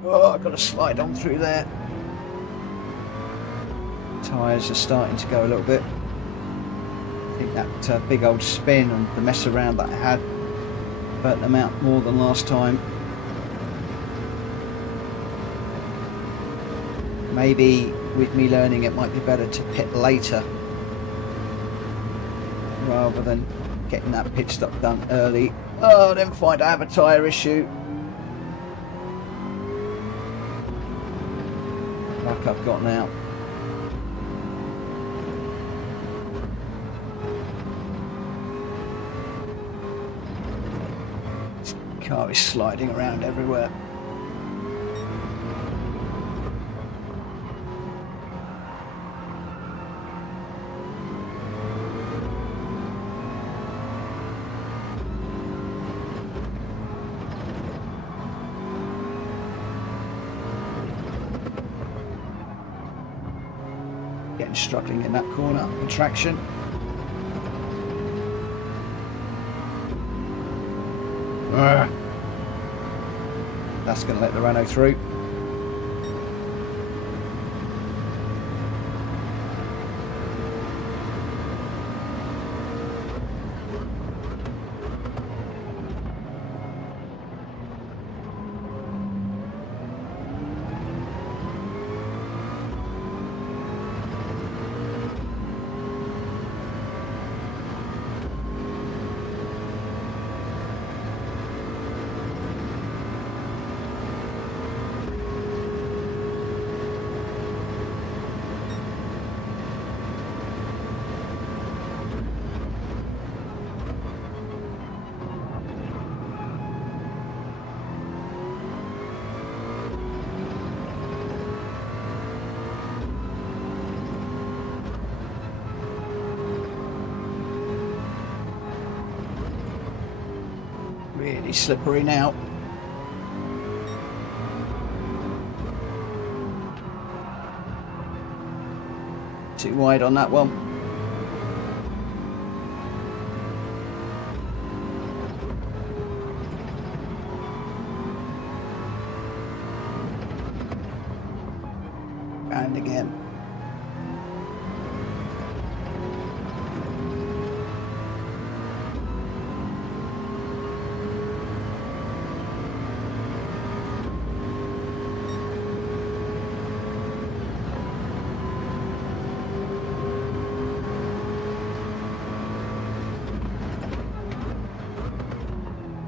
Oh, I've got to slide on through there. Tyres are starting to go a little bit. I think that big old spin and the mess around that I had burnt them out more than last time. Maybe with me learning it might be better to pit later rather than getting that pit stop done early. Oh, then find I have a tyre issue. Like I've got now. This car is sliding around everywhere. Struggling in that corner, the traction. That's going to let the Renault through. Really slippery now. Too wide on that one. And again.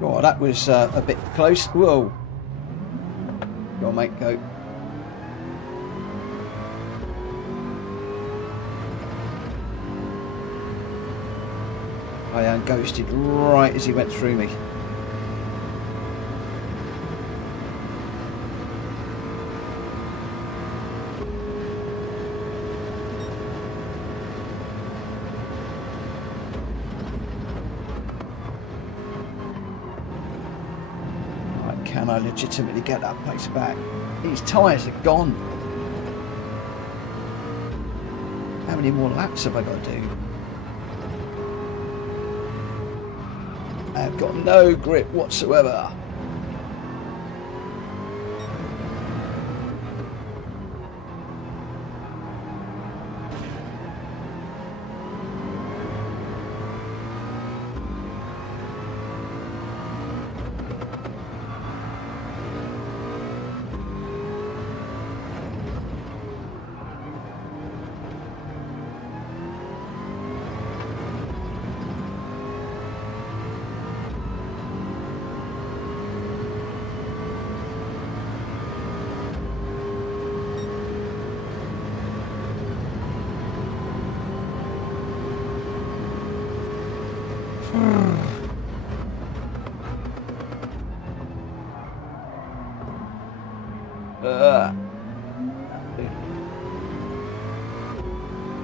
Oh, that was a bit close. Whoa. Go on, mate, go. I ghosted right as he went through me. Can I legitimately get that place back? These tyres are gone. How many more laps have I got to do? I've got no grip whatsoever.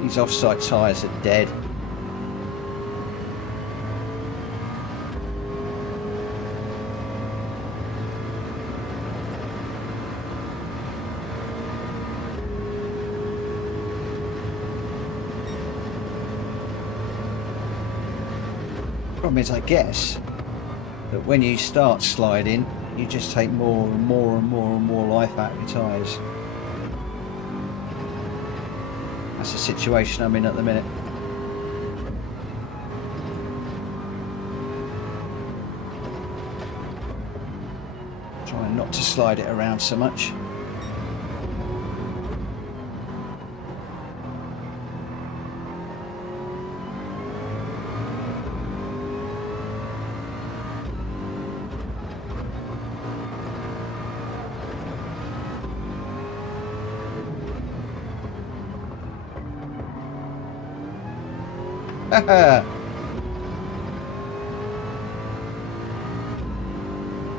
These offside tyres are dead. Problem is, I guess, that when you start sliding, you just take more and more and more and more life out of your tyres. That's the situation I'm in at the minute. Trying not to slide it around so much.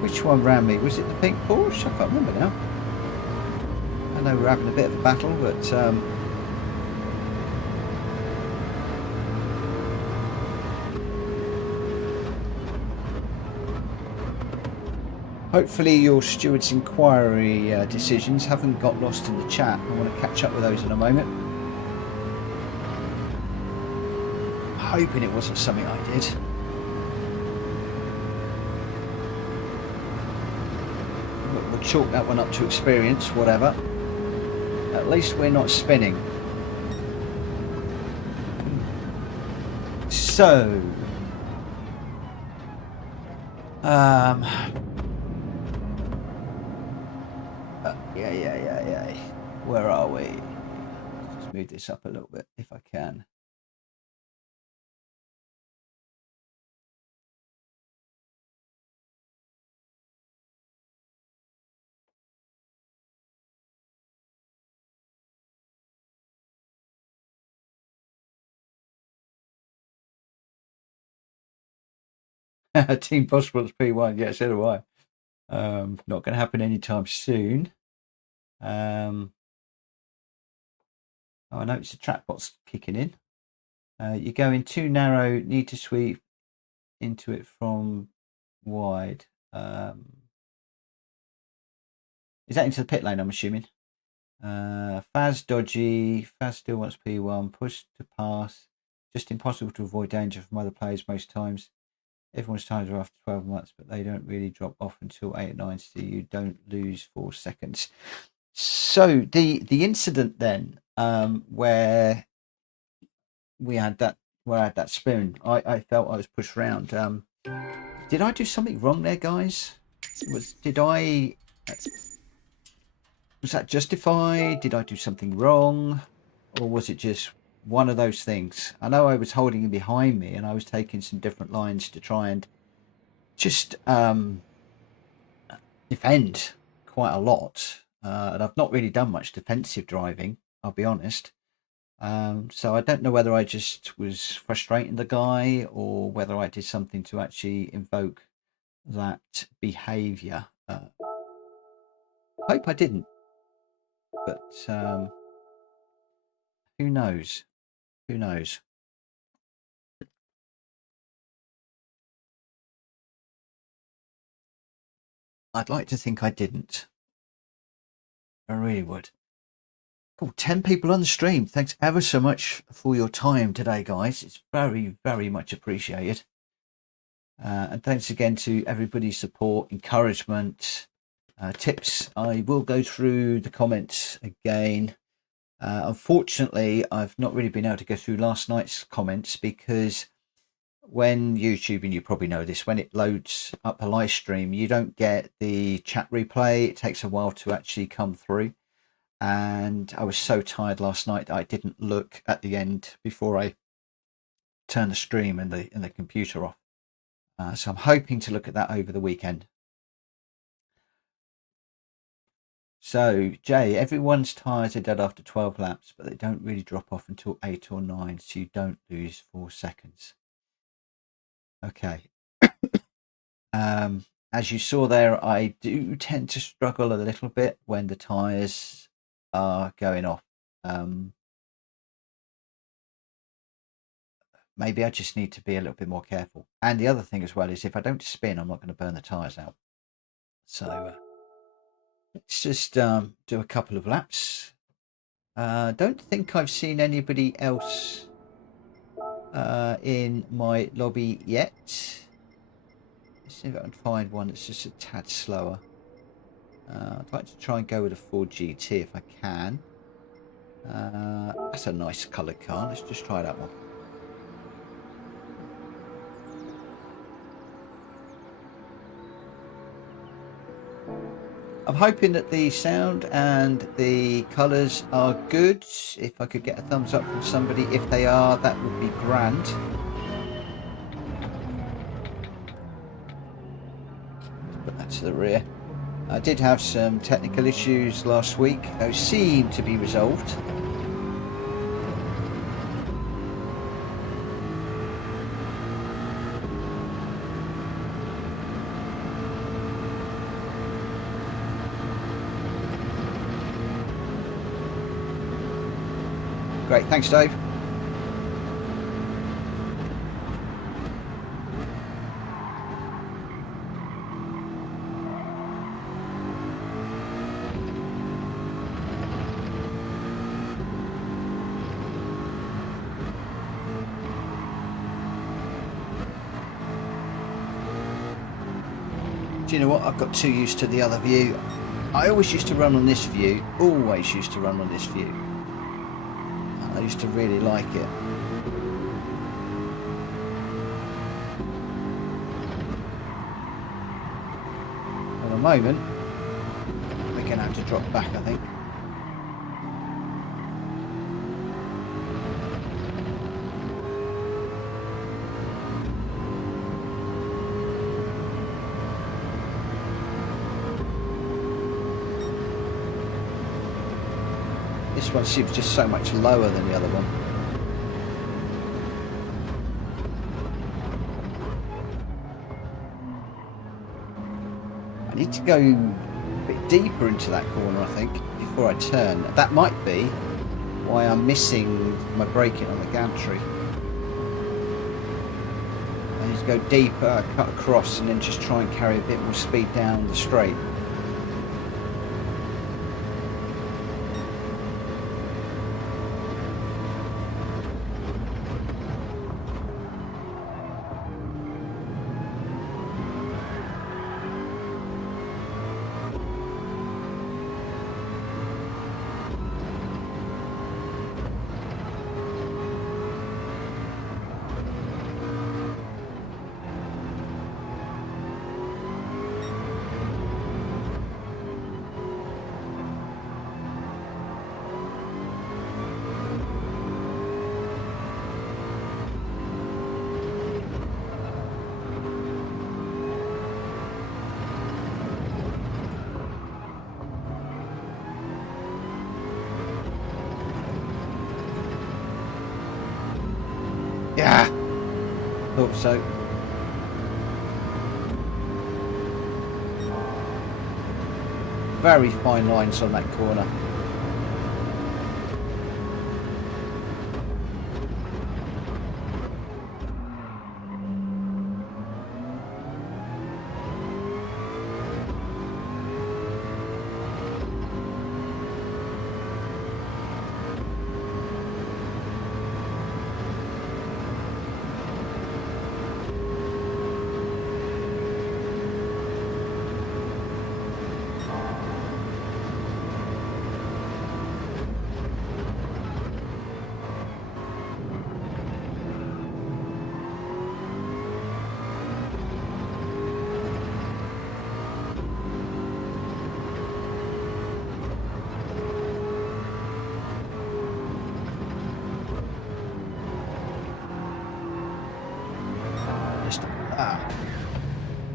Which one ran me? Was it the pink Porsche? I can't remember now. I know we're having a bit of a battle, but hopefully your steward's inquiry decisions haven't got lost in the chat. I want to catch up with those in a moment. Hoping it wasn't something I did. We'll chalk that one up to experience, whatever. At least we're not spinning. So, yeah. Where are we? Let's move this up a little bit if I can. Team Possible P1, yeah, so do I. Not going to happen anytime soon. Oh, I noticed the trackbot's kicking in. You're going too narrow, need to sweep into it from wide. Is that into the pit lane, I'm assuming? Faz dodgy, Faz still wants P1, push to pass. Just impossible to avoid danger from other players most times. Everyone's times are after 12 months, but they don't really drop off until 8 or 9, so you don't lose 4 seconds. So the incident then, where we had that, where I had that spoon, I felt I was pushed around. Did I do something wrong there, guys? Was that justified? Did I do something wrong, or was it just one of those things? I know I was holding him behind me, and I was taking some different lines to try and just defend quite a lot, and I've not really done much defensive driving, I'll be honest. So I don't know whether I just was frustrating the guy or whether I did something to actually invoke that behavior. I hope I didn't, but who knows? Who knows? I'd like to think I didn't. I really would. Cool. 10 people on the stream. Thanks ever so much for your time today, guys. It's very, very much appreciated. And thanks again to everybody's support, encouragement, tips. I will go through the comments again. Unfortunately, I've not really been able to go through last night's comments because when YouTube, and you probably know this, when it loads up a live stream, you don't get the chat replay. It takes a while to actually come through. And I was so tired last night that I didn't look at the end before I turned the stream and the computer off. So I'm hoping to look at that over the weekend. So, Jay, everyone's tyres are dead after 12 laps, but they don't really drop off until 8 or 9, so you don't lose 4 seconds. Okay. As you saw there, I do tend to struggle a little bit when the tyres are going off. Maybe I just need to be a little bit more careful. And the other thing as well is if I don't spin, I'm not going to burn the tyres out. So let's just do a couple of laps. Don't think I've seen anybody else in my lobby yet. Let's see if I can find one that's just a tad slower. I'd like to try and go with a Ford GT if I can. That's a nice coloured car. Let's just try that one. I'm hoping that the sound and the colours are good. If I could get a thumbs up from somebody, if they are, that would be grand. Put that to the rear. I did have some technical issues last week. Those seem to be resolved. Great, thanks Dave. Do you know what? I've got too used to the other view. I always used to run on this view. Always used to run on this view. I used to really like it. At the moment, we're going to have to drop back, I think. This one seems just so much lower than the other one. I need to go a bit deeper into that corner, I think, before I turn. That might be why I'm missing my braking on the gantry. I need to go deeper, cut across, and then just try and carry a bit more speed down the straight. Yeah, thought so. Very fine lines on that corner.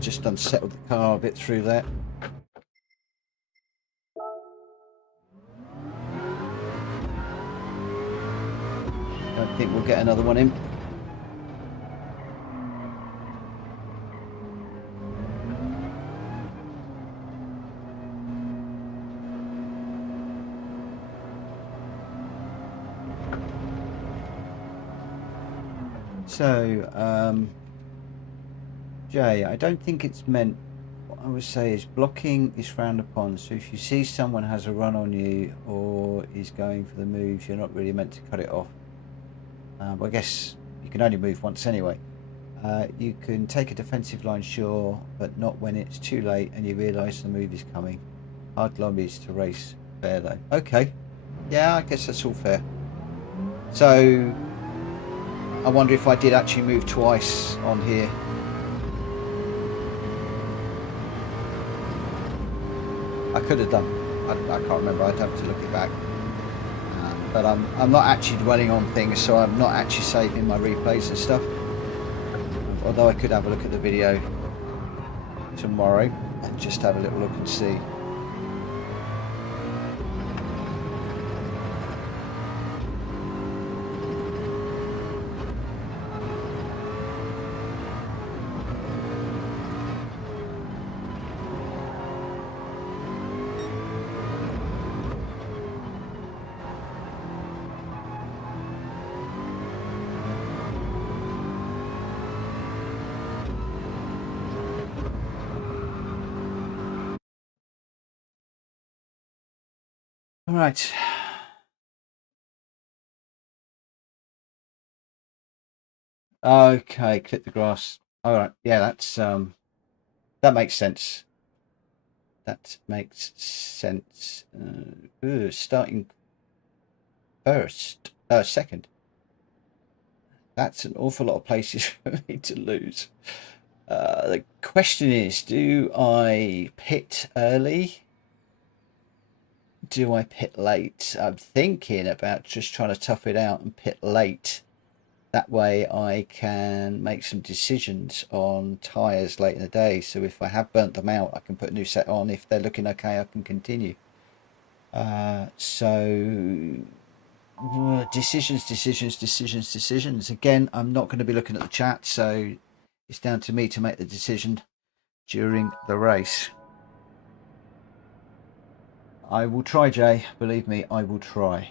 Just unsettled the car a bit through that. Don't think we'll get another one in. So, Jay, I don't think it's meant. What I would say is blocking is frowned upon. So if you see someone has a run on you or is going for the move, you're not really meant to cut it off. But I guess you can only move once anyway. You can take a defensive line, sure, but not when it's too late and you realise the move is coming. Hard lobbies to race fair though. Okay, yeah, I guess that's all fair. So I wonder if I did actually move twice on here. I could have done. I can't remember. I'd have to look it back. But I'm not actually dwelling on things, so I'm not actually saving my replays and stuff. Although I could have a look at the video tomorrow and just have a little look and see. All right. Okay, clip the grass. All right. Yeah, that's that makes sense. That makes sense. Starting first, second. That's an awful lot of places for me to lose. The question is, do I pit early? Do I pit late? I'm thinking about just trying to tough it out and pit late. That way I can make some decisions on tyres late in the day. So if I have burnt them out, I can put a new set on. If they're looking okay, I can continue. Decisions. Again, I'm not going to be looking at the chat, so it's down to me to make the decision during the race. I will try, Jay. Believe me, I will try.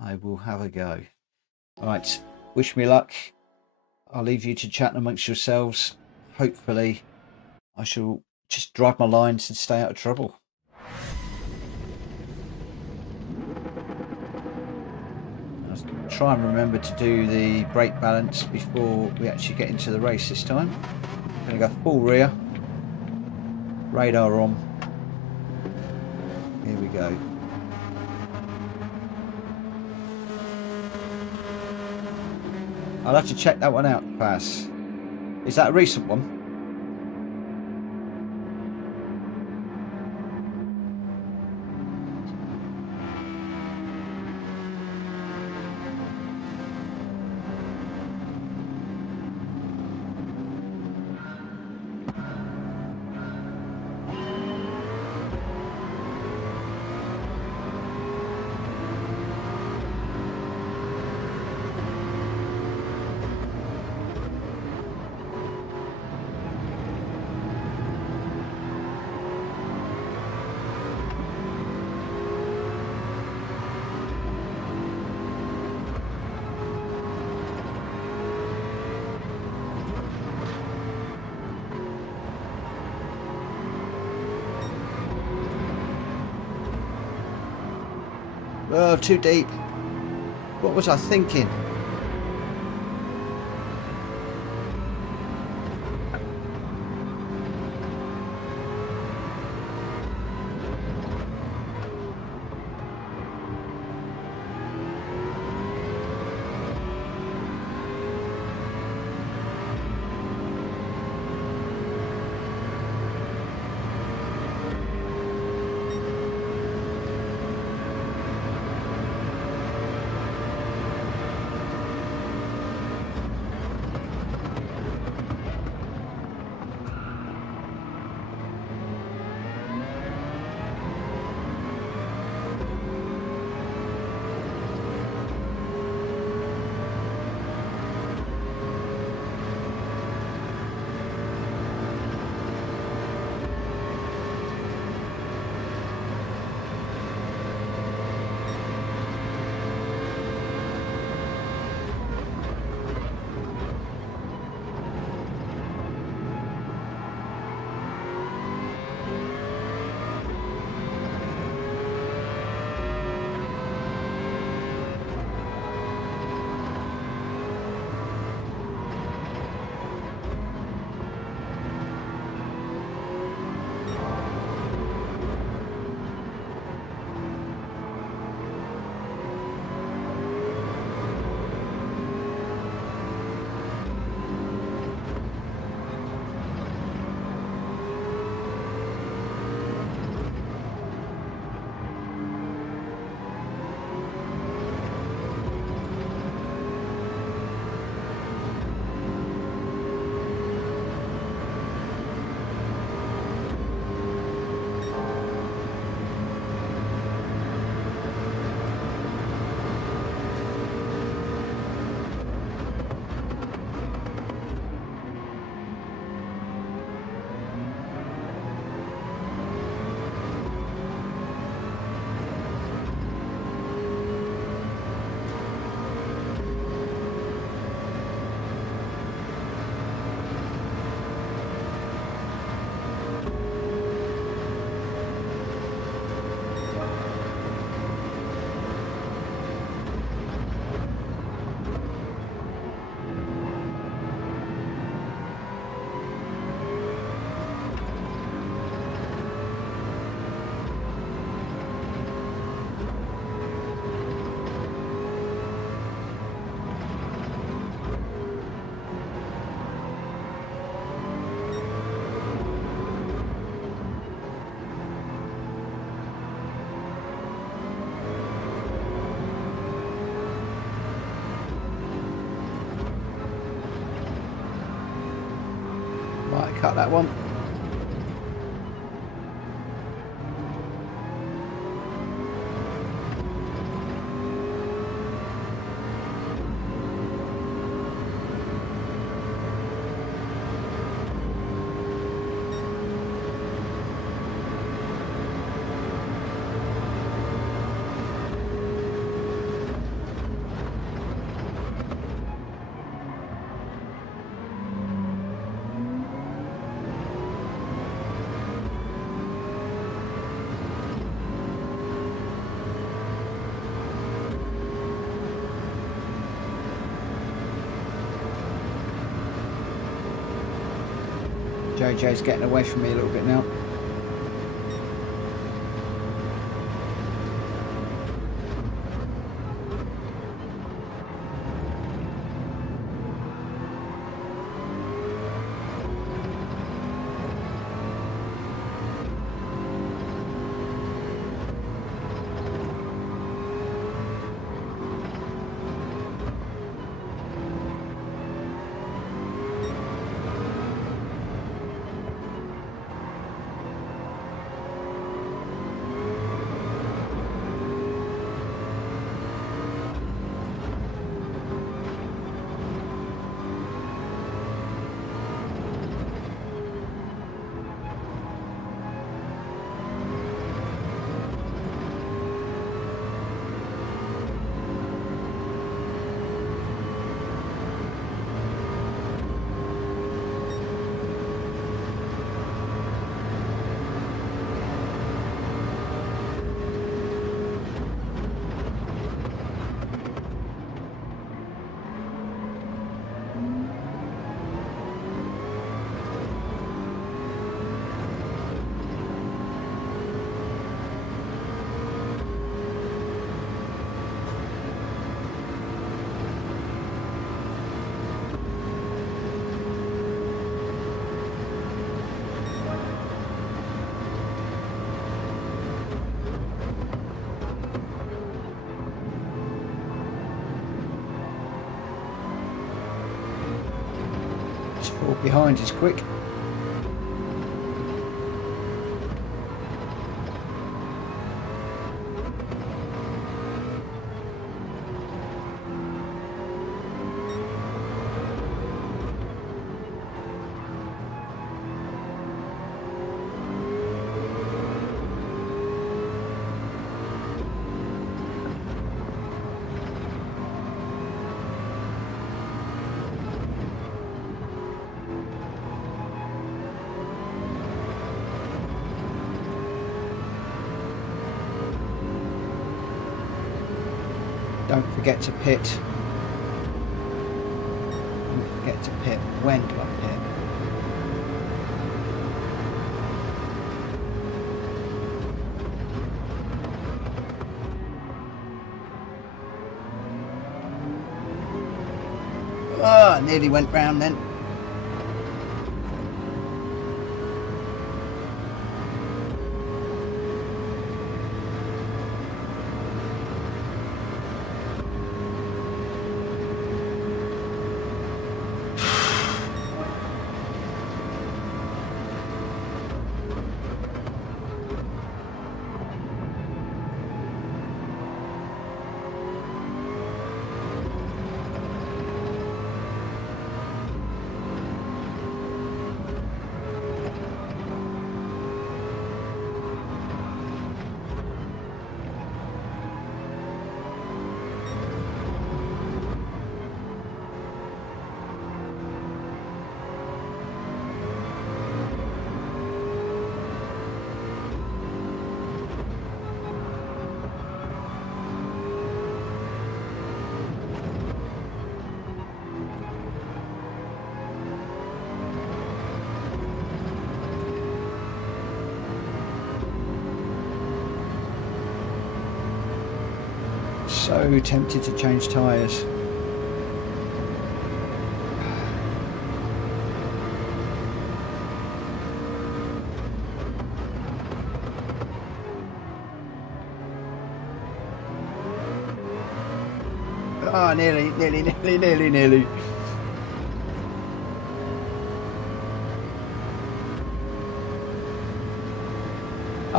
I will have a go. All right. Wish me luck. I'll leave you to chat amongst yourselves. Hopefully, I shall just drive my lines and stay out of trouble. I'll try and remember to do the brake balance before we actually get into the race this time. I'm going to go full rear. Radar on. Here we go. I'll have to check that one out, Pass. Is that a recent one? Oh, too deep. What was I thinking? cut that one. JJ's getting away from me a little bit now. Behind is quick. Don't forget to pit. Don't forget to pit. When do I pit? Oh, I nearly went round then. So tempted to change tyres. Oh, nearly.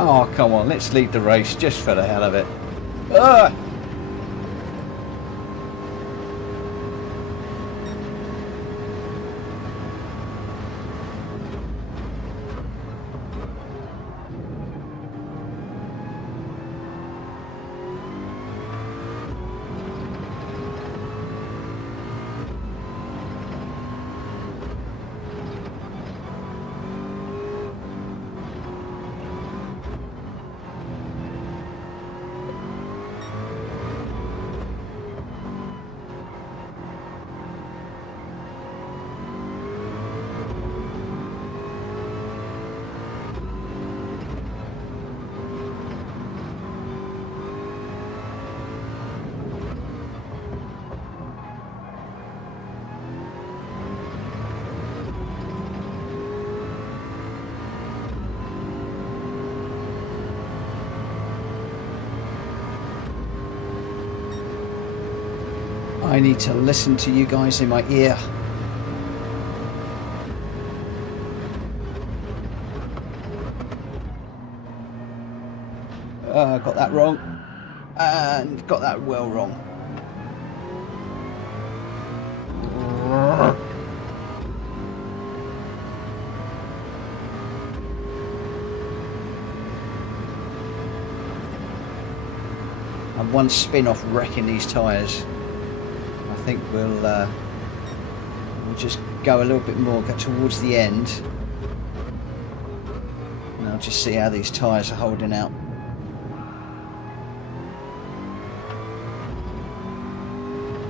Oh, come on, let's lead the race just for the hell of it. Ugh. I need to listen to you guys in my ear. Got that wrong. And got that well wrong. I'm one spin off wrecking these tyres. I think we'll just go a little bit more, get towards the end, and I'll just see how these tyres are holding out.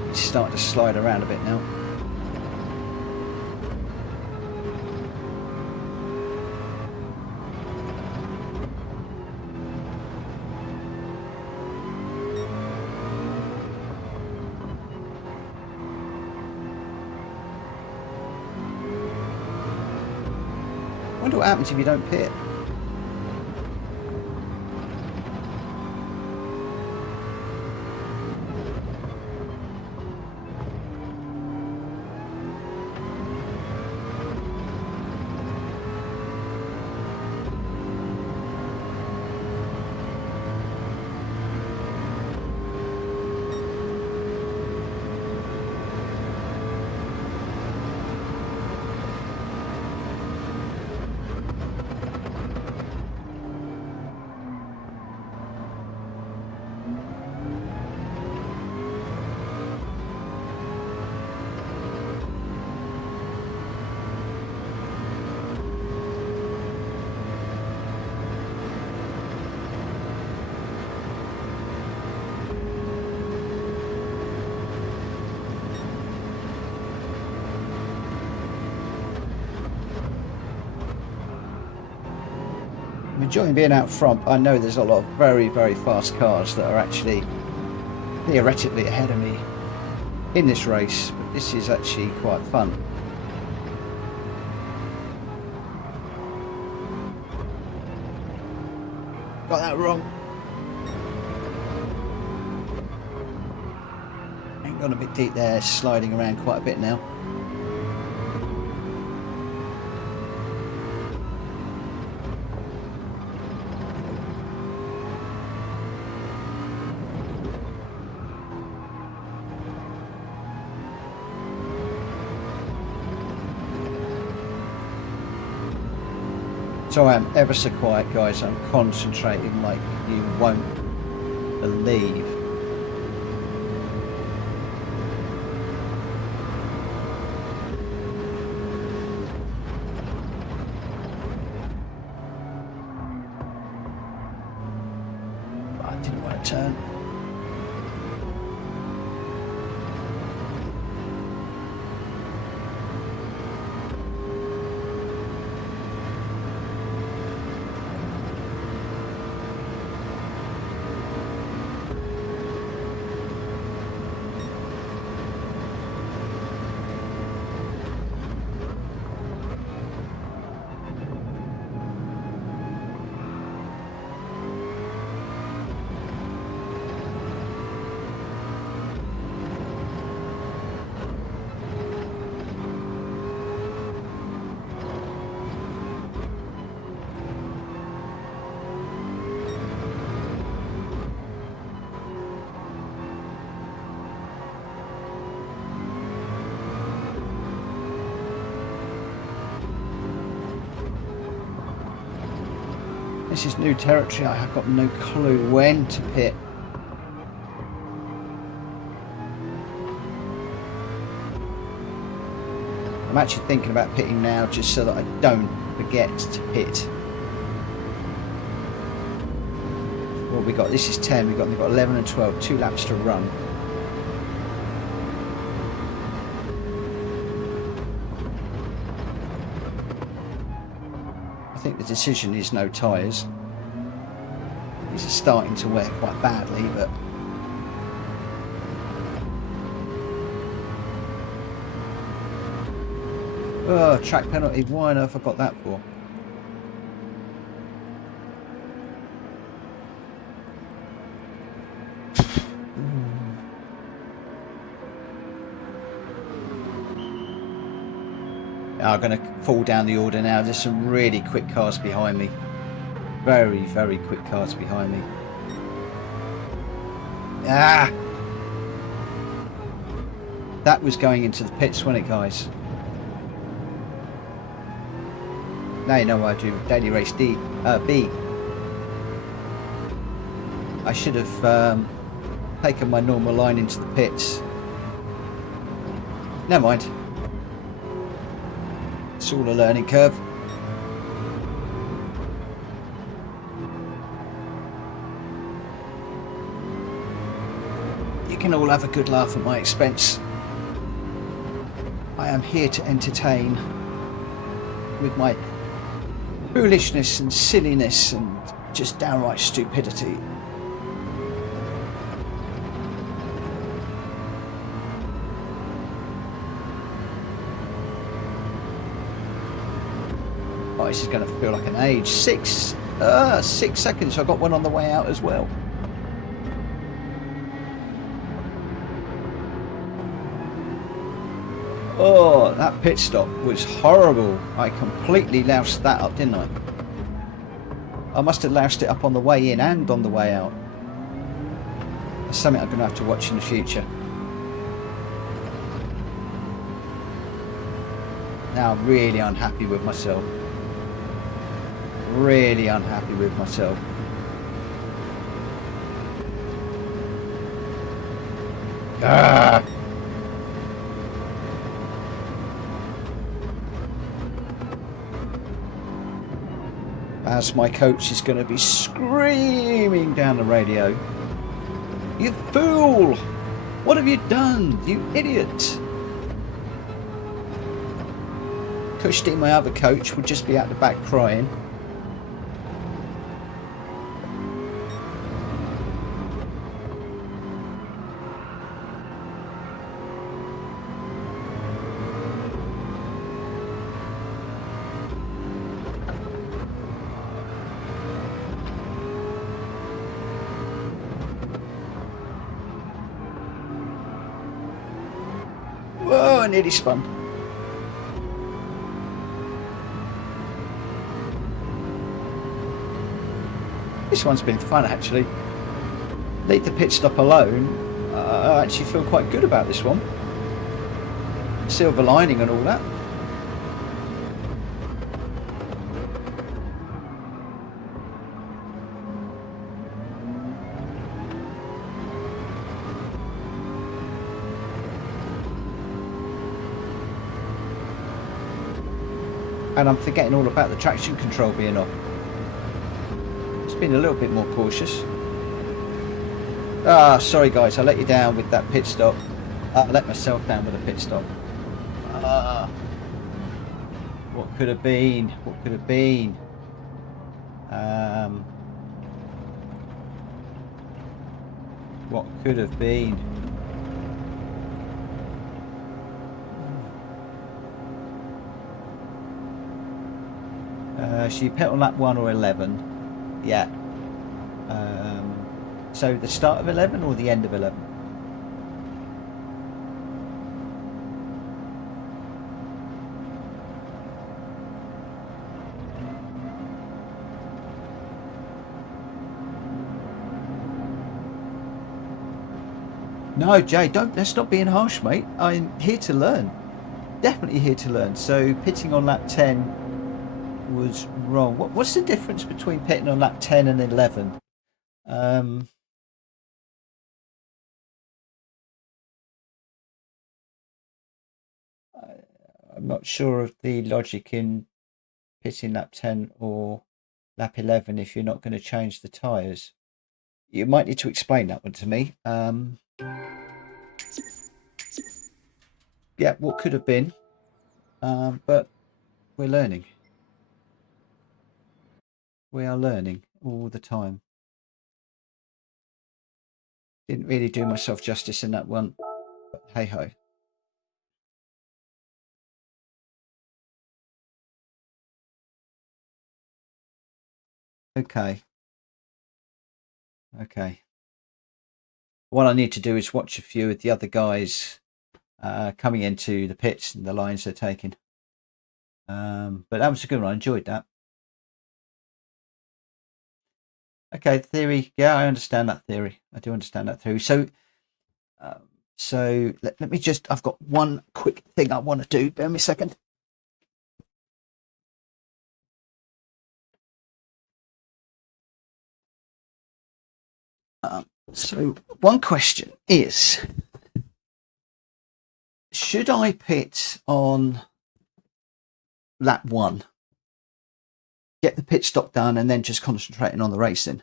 It's starting to slide around a bit now. I wonder what happens if you don't pit. I'm enjoying being out front. I know there's a lot of very, very fast cars that are actually theoretically ahead of me in this race, but this is actually quite fun. Got that wrong. Ain't gone a bit deep there, sliding around quite a bit now. So I am ever so quiet, guys. I'm concentrating like you won't believe. But I didn't want to turn. This is new territory. I have got no clue when to pit. I'm actually thinking about pitting now just so that I don't forget to pit. Well, we got, this is 10, we've got 11 and 12, 2 laps to run. I think the decision is no tyres. These are starting to wear quite badly, but oh, track penalty. Why on earth I got that for? I'm going to fall down the order now. There's some really quick cars behind me. Very, very quick cars behind me. Ah! That was going into the pits, wasn't it, guys? Now you know what I do. Daily race B. I should have taken my normal line into the pits. Never mind. It's all a learning curve. You can all have a good laugh at my expense. I am here to entertain with my foolishness and silliness and just downright stupidity. Oh, this is going to feel like an age. 6 seconds. I got one on the way out as well. Oh, that pit stop was horrible. I completely loused that up, didn't I? I must have loused it up on the way in and on the way out. That's something I'm going to have to watch in the future. Now I'm really unhappy with myself. Really unhappy with myself. Ah! As my coach is going to be screaming down the radio. You fool! What have you done, you idiot? Cushty, my other coach, would just be out the back crying. Whoa, I nearly spun. This one's been fun, actually. Leave the pit stop alone. I actually feel quite good about this one. Silver lining and all that. And I'm forgetting all about the traction control being off. It's been a little bit more cautious. Ah, sorry guys, I let you down with that pit stop. I let myself down with a pit stop. What could have been? What could have been? What could have been? So you pit on lap 1 or 11, yeah. So the start of 11 or the end of 11? No, Jay, let's not being harsh, mate. I'm here to learn. Definitely here to learn. So pitting on lap 10 was wrong. What's the difference between pitting on lap 10 and 11? I'm not sure of the logic in pitting lap 10 or lap 11 if you're not going to change the tyres. You might need to explain that one to me. Yeah, what could have been, but we're learning. We are learning all the time. Didn't really do myself justice in that one, but hey ho. Okay. Okay. What I need to do is watch a few of the other guys coming into the pits and the lines they're taking. But that was a good one. I enjoyed that. Okay, theory. Yeah, I understand that theory. I do understand that theory. So, let me just. I've got one quick thing I want to do. Bear me a second. So, one question is: should I pit on lap 1, get the pit stop done, and then just concentrating on the racing,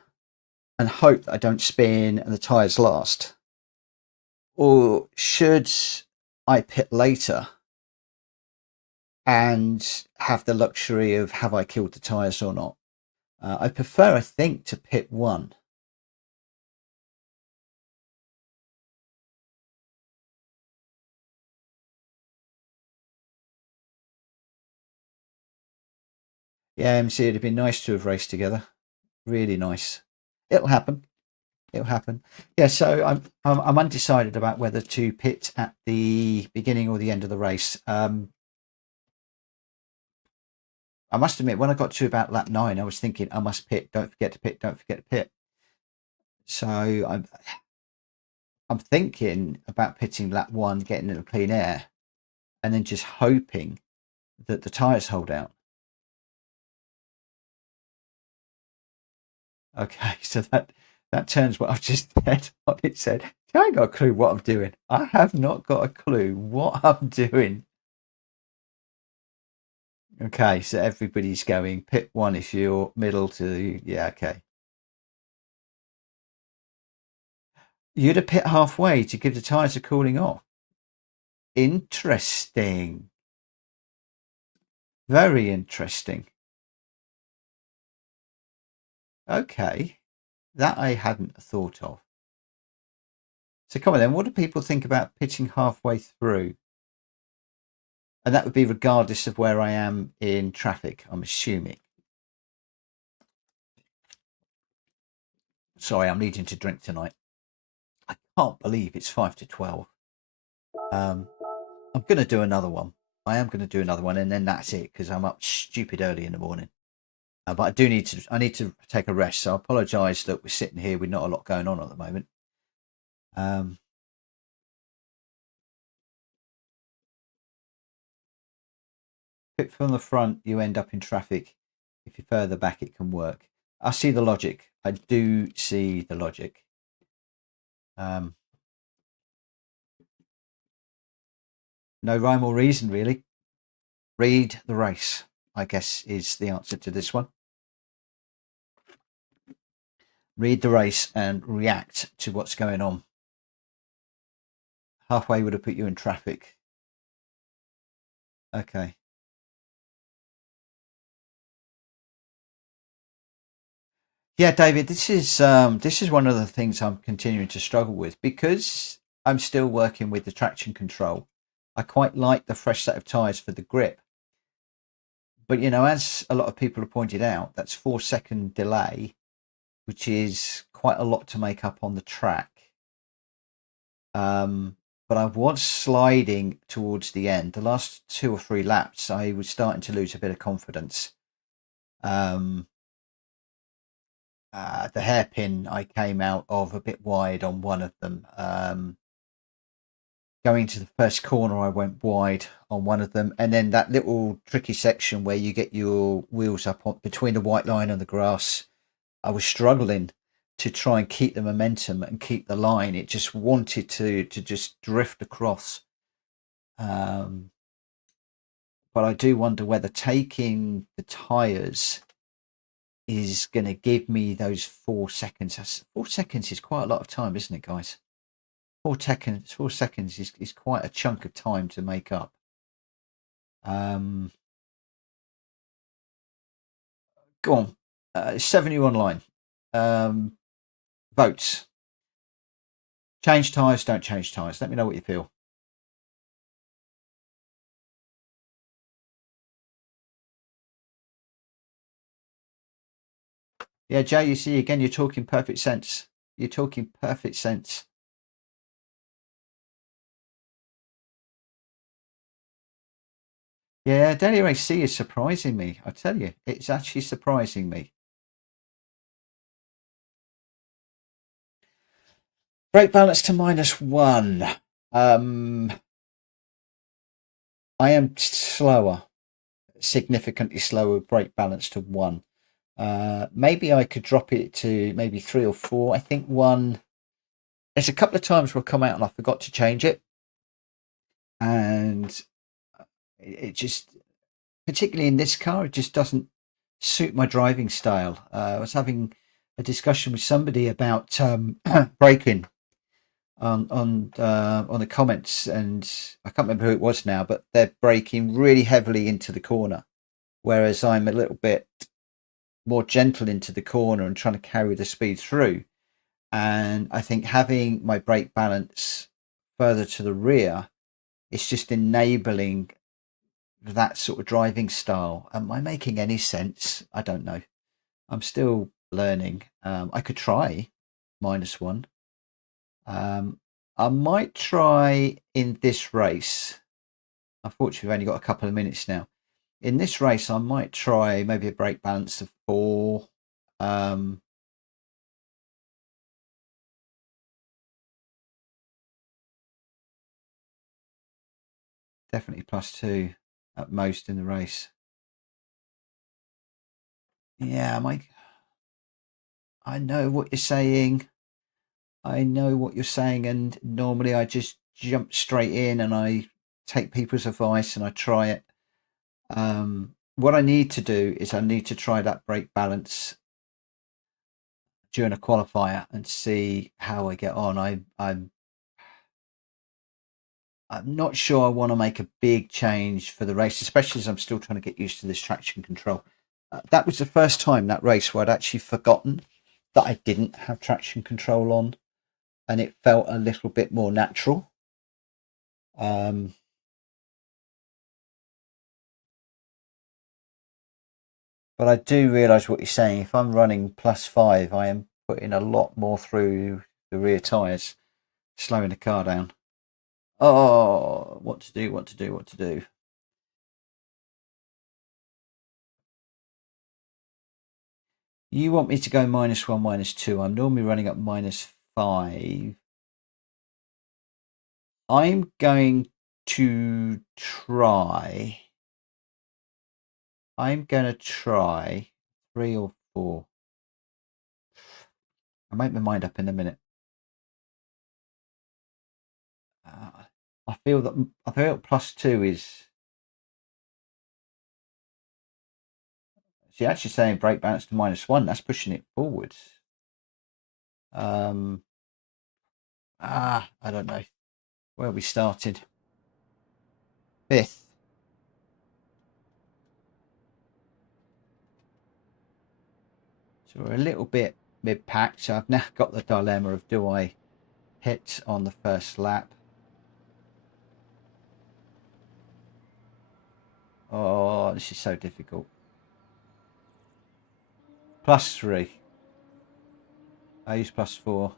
and hope that I don't spin and the tyres last? Or should I pit later and have the luxury of have I killed the tyres or not? I prefer, I think, to pit 1. Yeah, MC, it'd have been nice to have raced together. Really nice. It'll happen. It'll happen. Yeah, so I'm undecided about whether to pit at the beginning or the end of the race. I must admit, when I got to about lap 9, I was thinking I must pit. Don't forget to pit. Don't forget to pit. So I'm thinking about pitting lap 1, getting into clean air, and then just hoping that the tyres hold out. Okay, so that turns what I've just said on its head. I ain't got a clue what I'm doing. I have not got a clue what I'm doing. Okay, so everybody's going pit 1 if you're middle to, yeah, okay. You'd have pit halfway to give the tyres a cooling off. Interesting. Very interesting. Okay, that I hadn't thought of. So come on then, what do people think about pitching halfway through? And that would be regardless of where I am in traffic, I'm assuming. Sorry, I'm needing to drink tonight. I can't believe it's 5 to 12. I'm going to do another one. I am going to do another one, and then that's it because I'm up stupid early in the morning. But I need to take a rest. So I apologise that we're sitting here with not a lot going on at the moment. Pit from the front, you end up in traffic. If you're further back, it can work. I see the logic. I do see the logic. No rhyme or reason, really. Read the race, I guess, is the answer to this one. Read the race and react to what's going on. Halfway would have put you in traffic. Okay. Yeah, David, this is one of the things I'm continuing to struggle with because I'm still working with the traction control. I quite like the fresh set of tyres for the grip. But as a lot of people have pointed out, that's 4-second delay, which is quite a lot to make up on the track. But I was sliding towards the end. The last 2 or 3 laps, I was starting to lose a bit of confidence. The hairpin I came out of a bit wide on one of them. going to the first corner, I went wide on one of them, and then that little tricky section where you get your wheels up on, between the white line and the grass, I was struggling to try and keep the momentum and keep the line. It just wanted to just drift across. But I do wonder whether taking the tyres is going to give me those 4 seconds. 4 seconds is quite a lot of time, isn't it, guys? 4 seconds. 4 seconds is quite a chunk of time to make up. Go on. 7 you online. Votes. Change tyres, don't change tyres. Let me know what you feel. Yeah, Jay, you see, again, you're talking perfect sense. You're talking perfect sense. Yeah, Daily AC is surprising me. I tell you, it's actually surprising me. Brake balance to -1. I am slower, significantly slower brake balance to 1. Maybe I could drop it to maybe 3 or 4. I think 1. There's a couple of times where I'll come out and I forgot to change it. And it just, particularly in this car, it just doesn't suit my driving style. I was having a discussion with somebody about braking on the comments, and I can't remember who it was now, but they're braking really heavily into the corner, whereas I'm a little bit more gentle into the corner and trying to carry the speed through. And I think having my brake balance further to the rear, it's just enabling that sort of driving style. Am I making any sense? I don't know. I'm still learning. I could try -1. I might try in this race. Unfortunately, we've only got a couple of minutes now. In this race, I might try maybe a brake balance of 4. Definitely +2 at most in the race. Yeah, I know what you're saying. I know what you're saying, and normally I just jump straight in and I take people's advice and I try it. What I need to do is I need to try that brake balance during a qualifier and see how I get on. I'm not sure I want to make a big change for the race, especially as I'm still trying to get used to this traction control. That was the first time that race where I'd actually forgotten that I didn't have traction control on, and it felt a little bit more natural. But I do realise what you're saying. If I'm running +5, I am putting a lot more through the rear tyres, slowing the car down. Oh, what to do, what to do, what to do. You want me to go -1, -2. I'm normally running at -5. I'm going to try. I'm going to try 3 or 4. I'll make my mind up in a minute. I feel +2 is. See, actually saying brake balance to -1, that's pushing it forwards. I don't know. Where we started? 5th. So we're a little bit mid-pack. So I've now got the dilemma of, do I hit on the first lap? Oh, this is so difficult. +3. I use +4.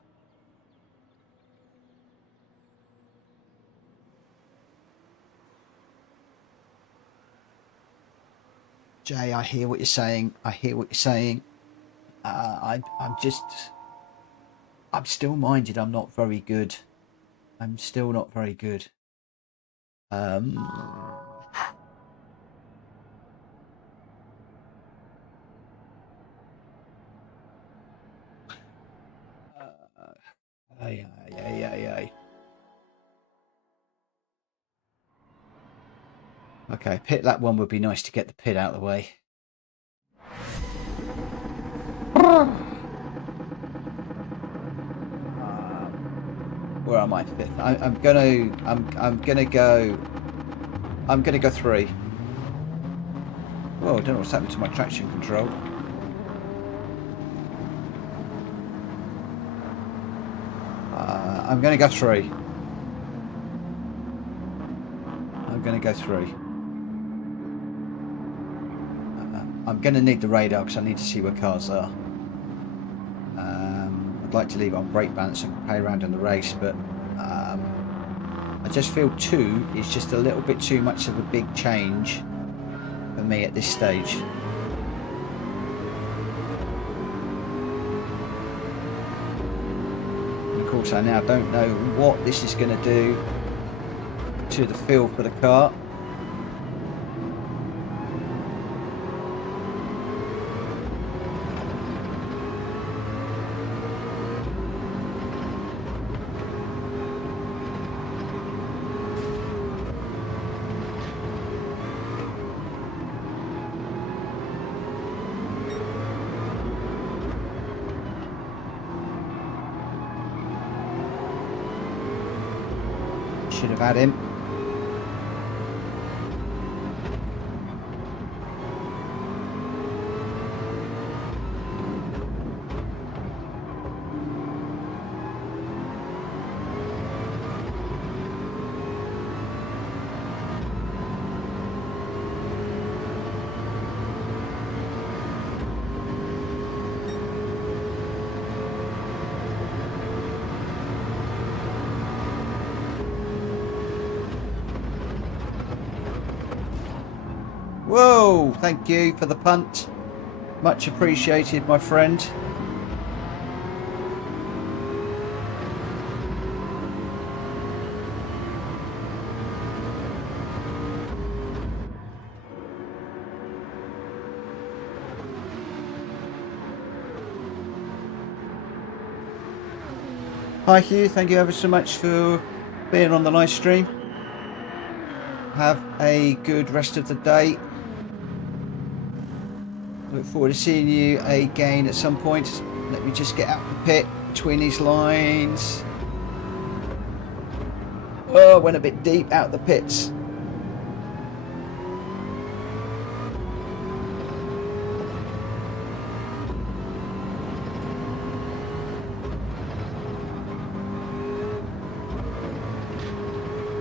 Jay, I hear what you're saying. I hear what you're saying. I'm still minded. I'm not very good I'm still not very good. Okay, pit that one would be nice to get the pit out of the way. Where am I? Fifth. I'm gonna go 3. Whoa, I don't know what's happened to my traction control. I'm gonna go 3. I'm gonna go 3. I'm gonna need the radar because I need to see where cars are. I'd like to leave it on brake balance and play around in the race, but I just feel 2 is just a little bit too much of a big change for me at this stage. And of course, I now don't know what this is going to do to the feel for the car. Should have had him. Whoa, thank you for the punt. Much appreciated, my friend. Hi Hugh, thank you ever so much for being on the live stream. Have a good rest of the day. Look forward to seeing you again at some point. Let me just get out the pit between these lines. Oh, went a bit deep out the pits.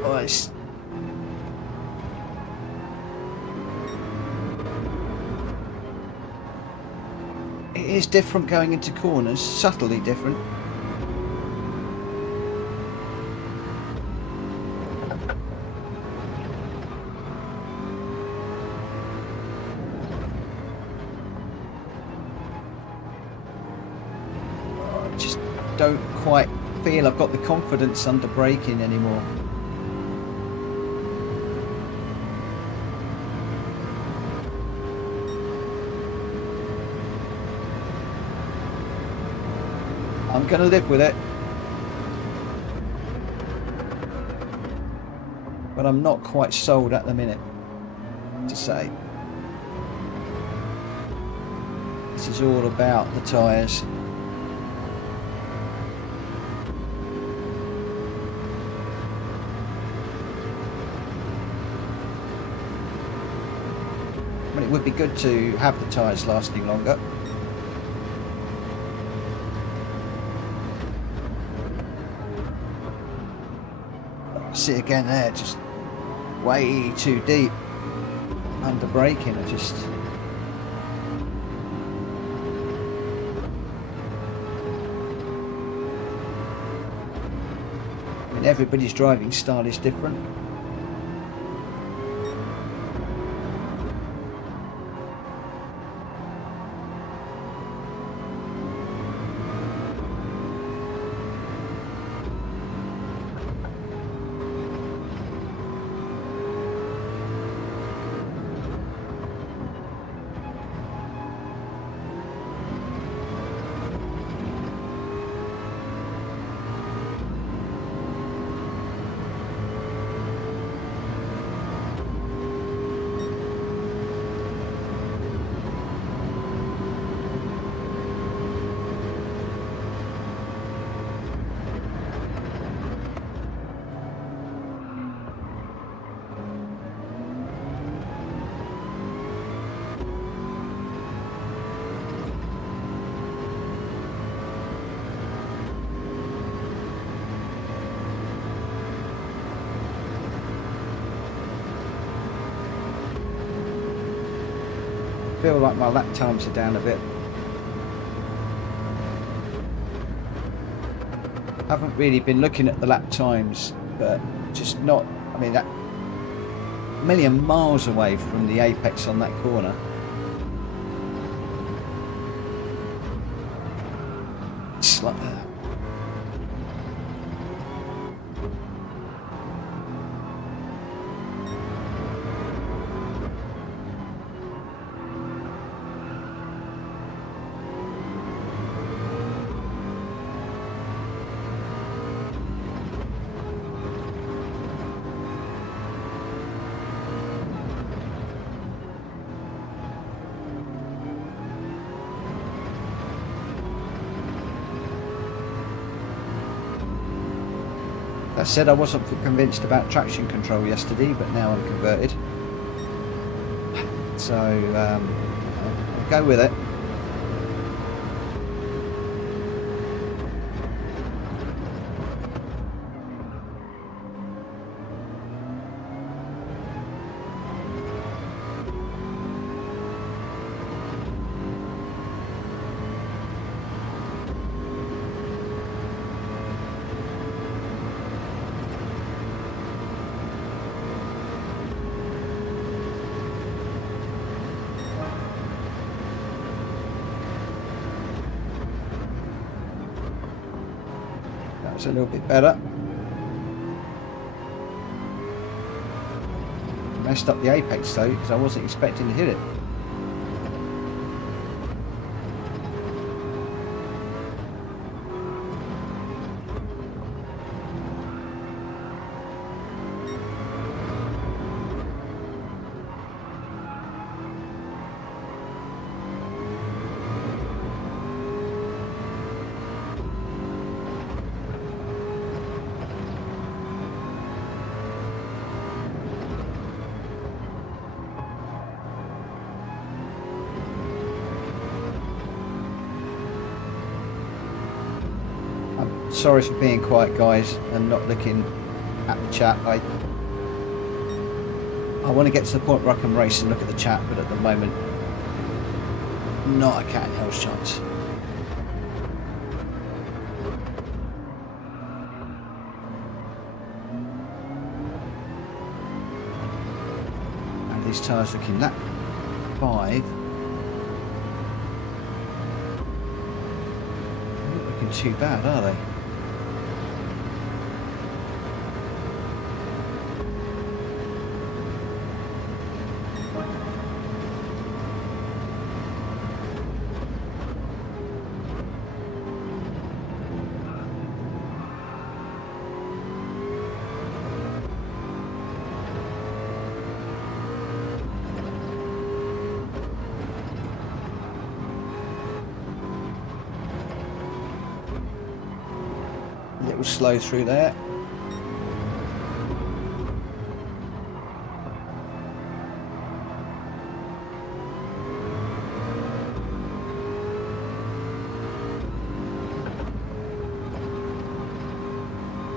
Oh, it's... It is different going into corners, subtly different. I just don't quite feel I've got the confidence under braking anymore. I'm going to live with it, but I'm not quite sold at the minute to say. This is all about the tyres. I mean, it would be good to have the tyres lasting longer. See again there, just way too deep under braking. I mean, everybody's driving style is different. feel like my lap times are down a bit. Haven't really been looking at the lap times, but just not, I mean, that a million miles away from the apex on that corner. It's like that said, I wasn't convinced about traction control yesterday, but now I'm converted. So I'll go with it. That's a little bit better. Messed up the apex though, because I wasn't expecting to hit it. Sorry for being quiet, guys, and not looking at the chat. I want to get to the point where I can race and look at the chat, but at the moment, not a cat in hell's chance. And these tyres looking lap 5. Not looking too bad, are they? Little slow through there.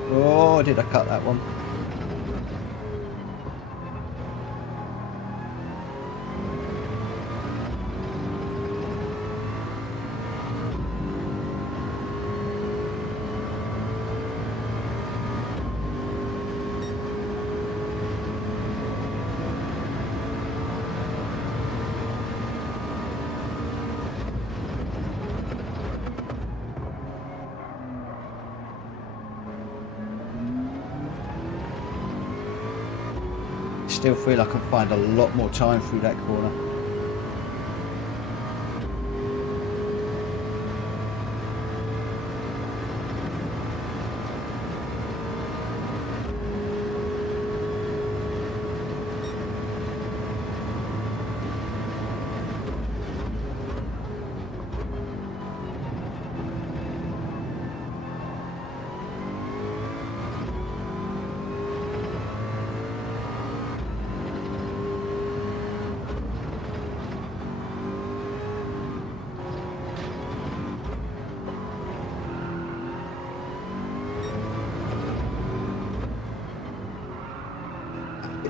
Oh, did I cut that one? Still feel I can find a lot more time through that corner.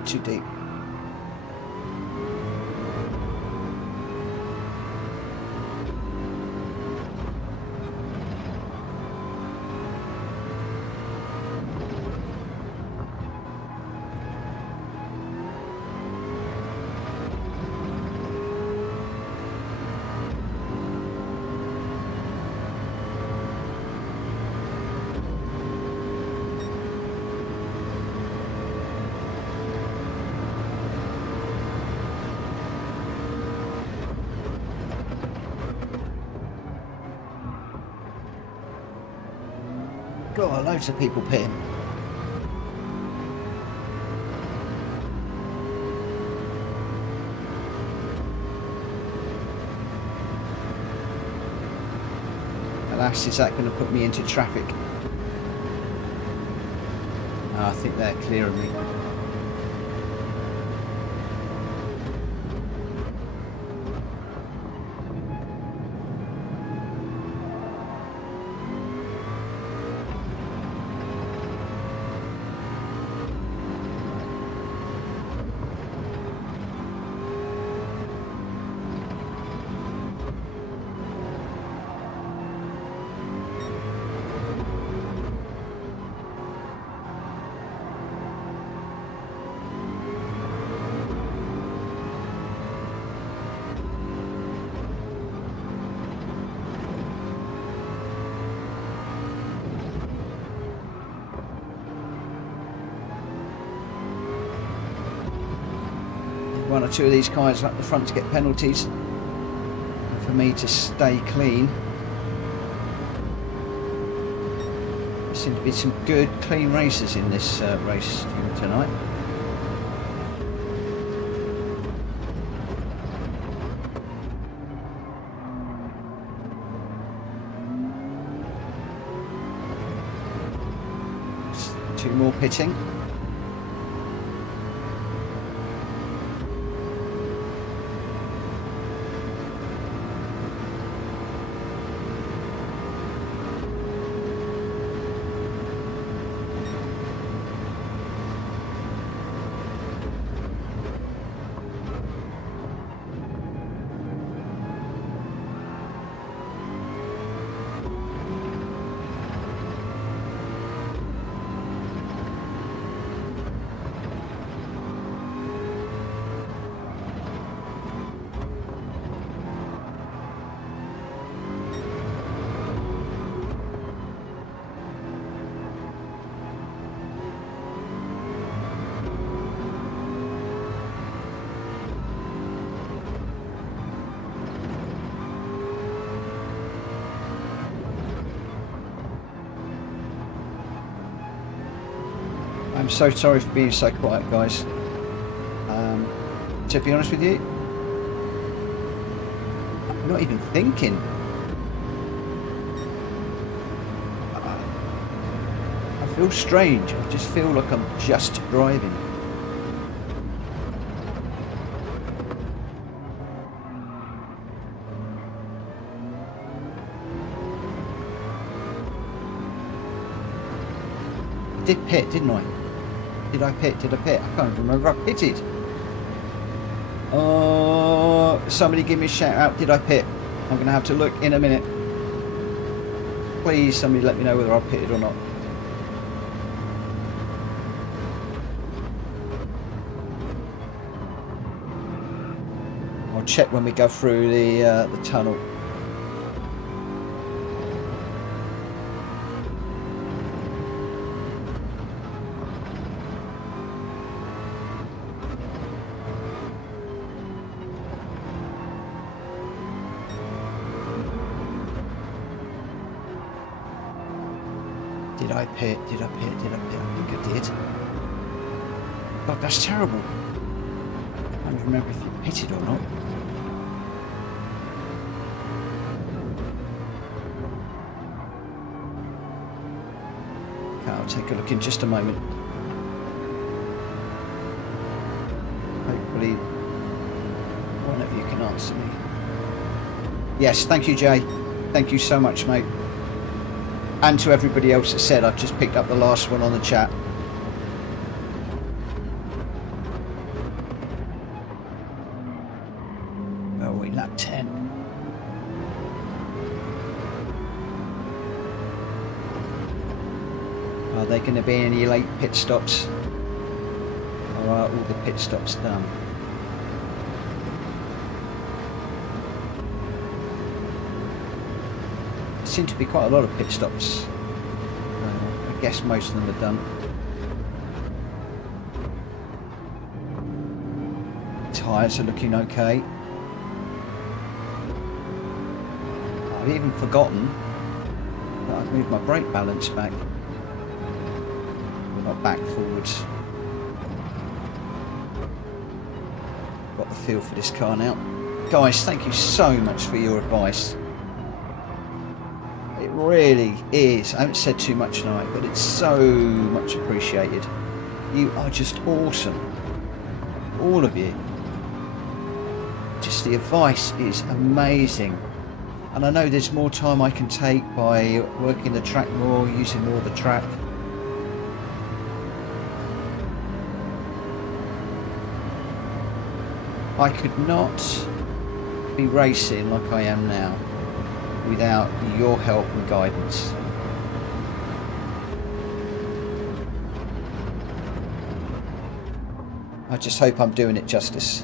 Too deep. Oh, loads of people pitting. Alas, is that going to put me into traffic? Oh, I think they're clearing me. One or two of these guys up the front to get penalties, and for me to stay clean. There seem to be some good clean races in this race tonight. Two more pitting. I'm so sorry for being so quiet, guys. To be honest with you, I'm not even thinking. I feel strange. I just feel like I'm just driving. I did pit, didn't I? Did I pit? Did I pit? I can't remember. I pitted. Oh, somebody give me a shout out. Did I pit? I'm going to have to look in a minute. Please, somebody let me know whether I pitted or not. I'll check when we go through the tunnel. Did I pit? Did I pit? Did I pit? I think I did. God, that's terrible. I can't remember if you pitted or not. Okay, I'll take a look in just a moment. Hopefully one of you can answer me. Yes, thank you, Jay. Thank you so much, mate. And to everybody else that said, I've just picked up the last one on the chat. Oh, we lap 10. Are there going to be any late pit stops? Or are all the pit stops done? Seem to be quite a lot of pit stops. I guess most of them are done. Tyres are looking okay. I've even forgotten that I've moved my brake balance back. not back, forwards. Got the feel for this car now. Guys, thank you so much for your advice. It really is. I haven't said too much tonight, but it's so much appreciated. You are just awesome. All of you. Just the advice is amazing. And I know there's more time I can take by working the track more, using more of the track. I could not be racing like I am now without your help and guidance. I just hope I'm doing it justice.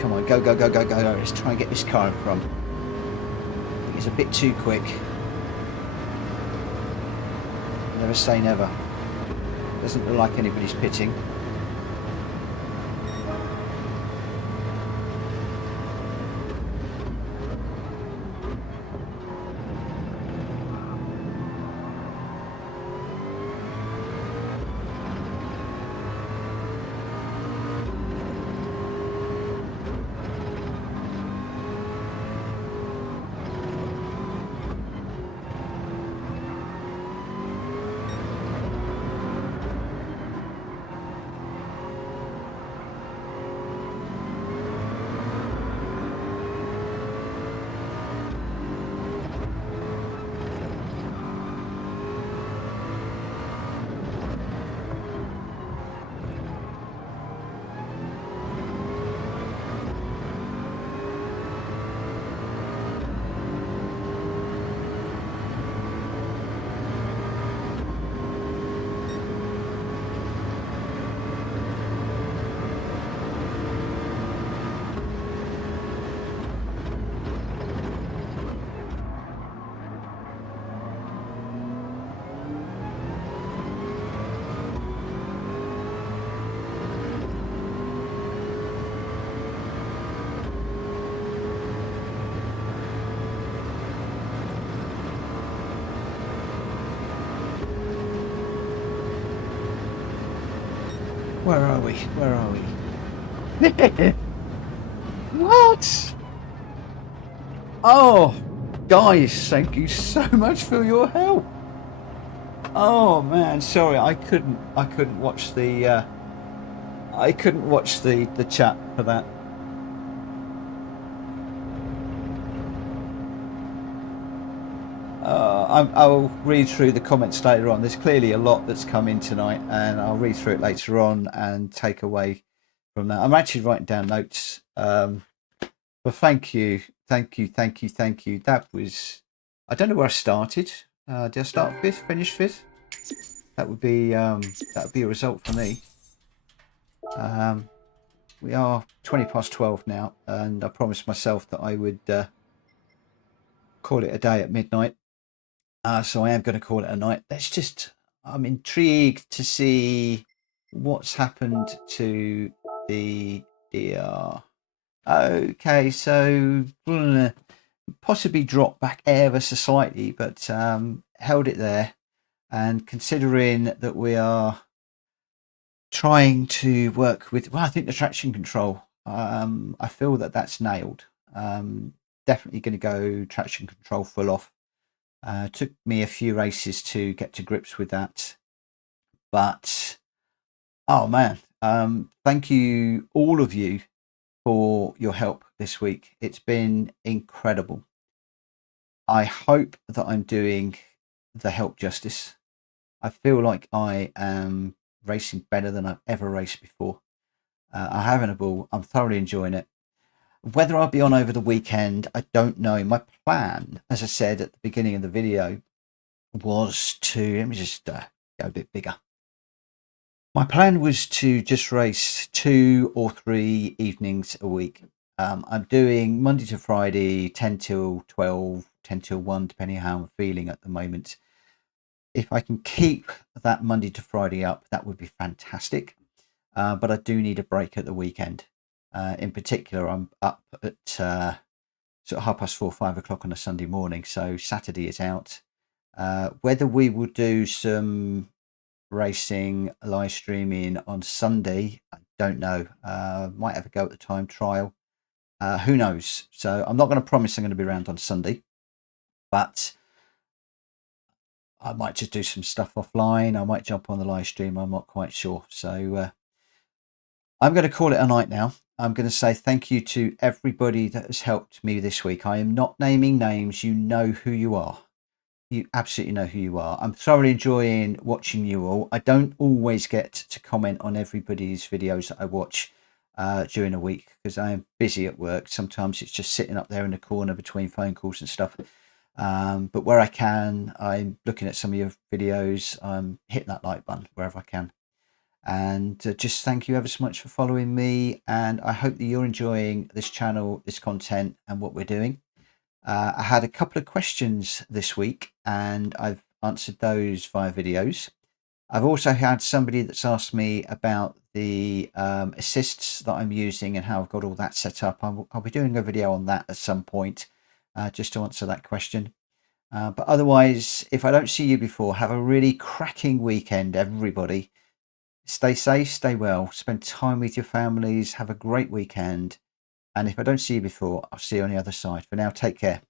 Come on, go, go, go, go, go, go. Let's try and get this car in front. I think it's a bit too quick. Never say never. Doesn't look like anybody's pitting. Where are we? Where are we? What? Oh, guys, thank you so much for your help. Oh man, sorry, I couldn't watch the the chat for that. I'll read through the comments later on. There's clearly a lot that's come in tonight, and I'll read through it later on and take away from that. I'm actually writing down notes. But thank you. That was, I don't know where I started. Did I start fifth, finish fifth? That would be a result for me. We are 20 past 12 now, and I promised myself that I would call it a day at midnight. So I am going to call it a night. I'm intrigued to see what's happened to the DR. Okay, so possibly dropped back ever so slightly, but held it there. And considering that we are trying to work with, well, I think the traction control, I feel that that's nailed. Definitely going to go traction control full off. Took me a few races to get to grips with that, but oh man, thank you all of you for your help this week. It's been incredible. I hope that I'm doing the help justice. I feel like I am racing better than I've ever raced before. I'm having a ball. I'm thoroughly enjoying it. Whether I'll be on over the weekend, I don't know. My plan, as I said at the beginning of the video, was to, let me just go a bit bigger. My plan was to just race 2 or 3 evenings a week. I'm doing Monday to Friday, 10 till 12, 10 till 1, depending on how I'm feeling at the moment. If I can keep that Monday to Friday up, that would be fantastic. But I do need a break at the weekend. In particular, I'm up at sort of 4:30, 5 o'clock on a Sunday morning. So Saturday is out. Whether we will do some racing live streaming on Sunday, I don't know. Might have a go at the time trial. Who knows? So I'm not going to promise I'm going to be around on Sunday, but I might just do some stuff offline. I might jump on the live stream. I'm not quite sure. So I'm going to call it a night now. I'm going to say thank you to everybody that has helped me this week. I am not naming names. You know who you are. You absolutely know who you are. I'm thoroughly enjoying watching you all. I don't always get to comment on everybody's videos that I watch during a week because I am busy at work. Sometimes it's just sitting up there in the corner between phone calls and stuff. But where I can, I'm looking at some of your videos. I'm hitting that like button wherever I can. And just thank you ever so much for following me. And I hope that you're enjoying this channel, this content, and what we're doing. I had a couple of questions this week and I've answered those via videos. I've also had somebody that's asked me about the assists that I'm using and how I've got all that set up. I'll be doing a video on that at some point just to answer that question. But otherwise, if I don't see you before, have a really cracking weekend, everybody. Stay safe, stay well, spend time with your families, have a great weekend. And if I don't see you before, I'll see you on the other side. For now, take care.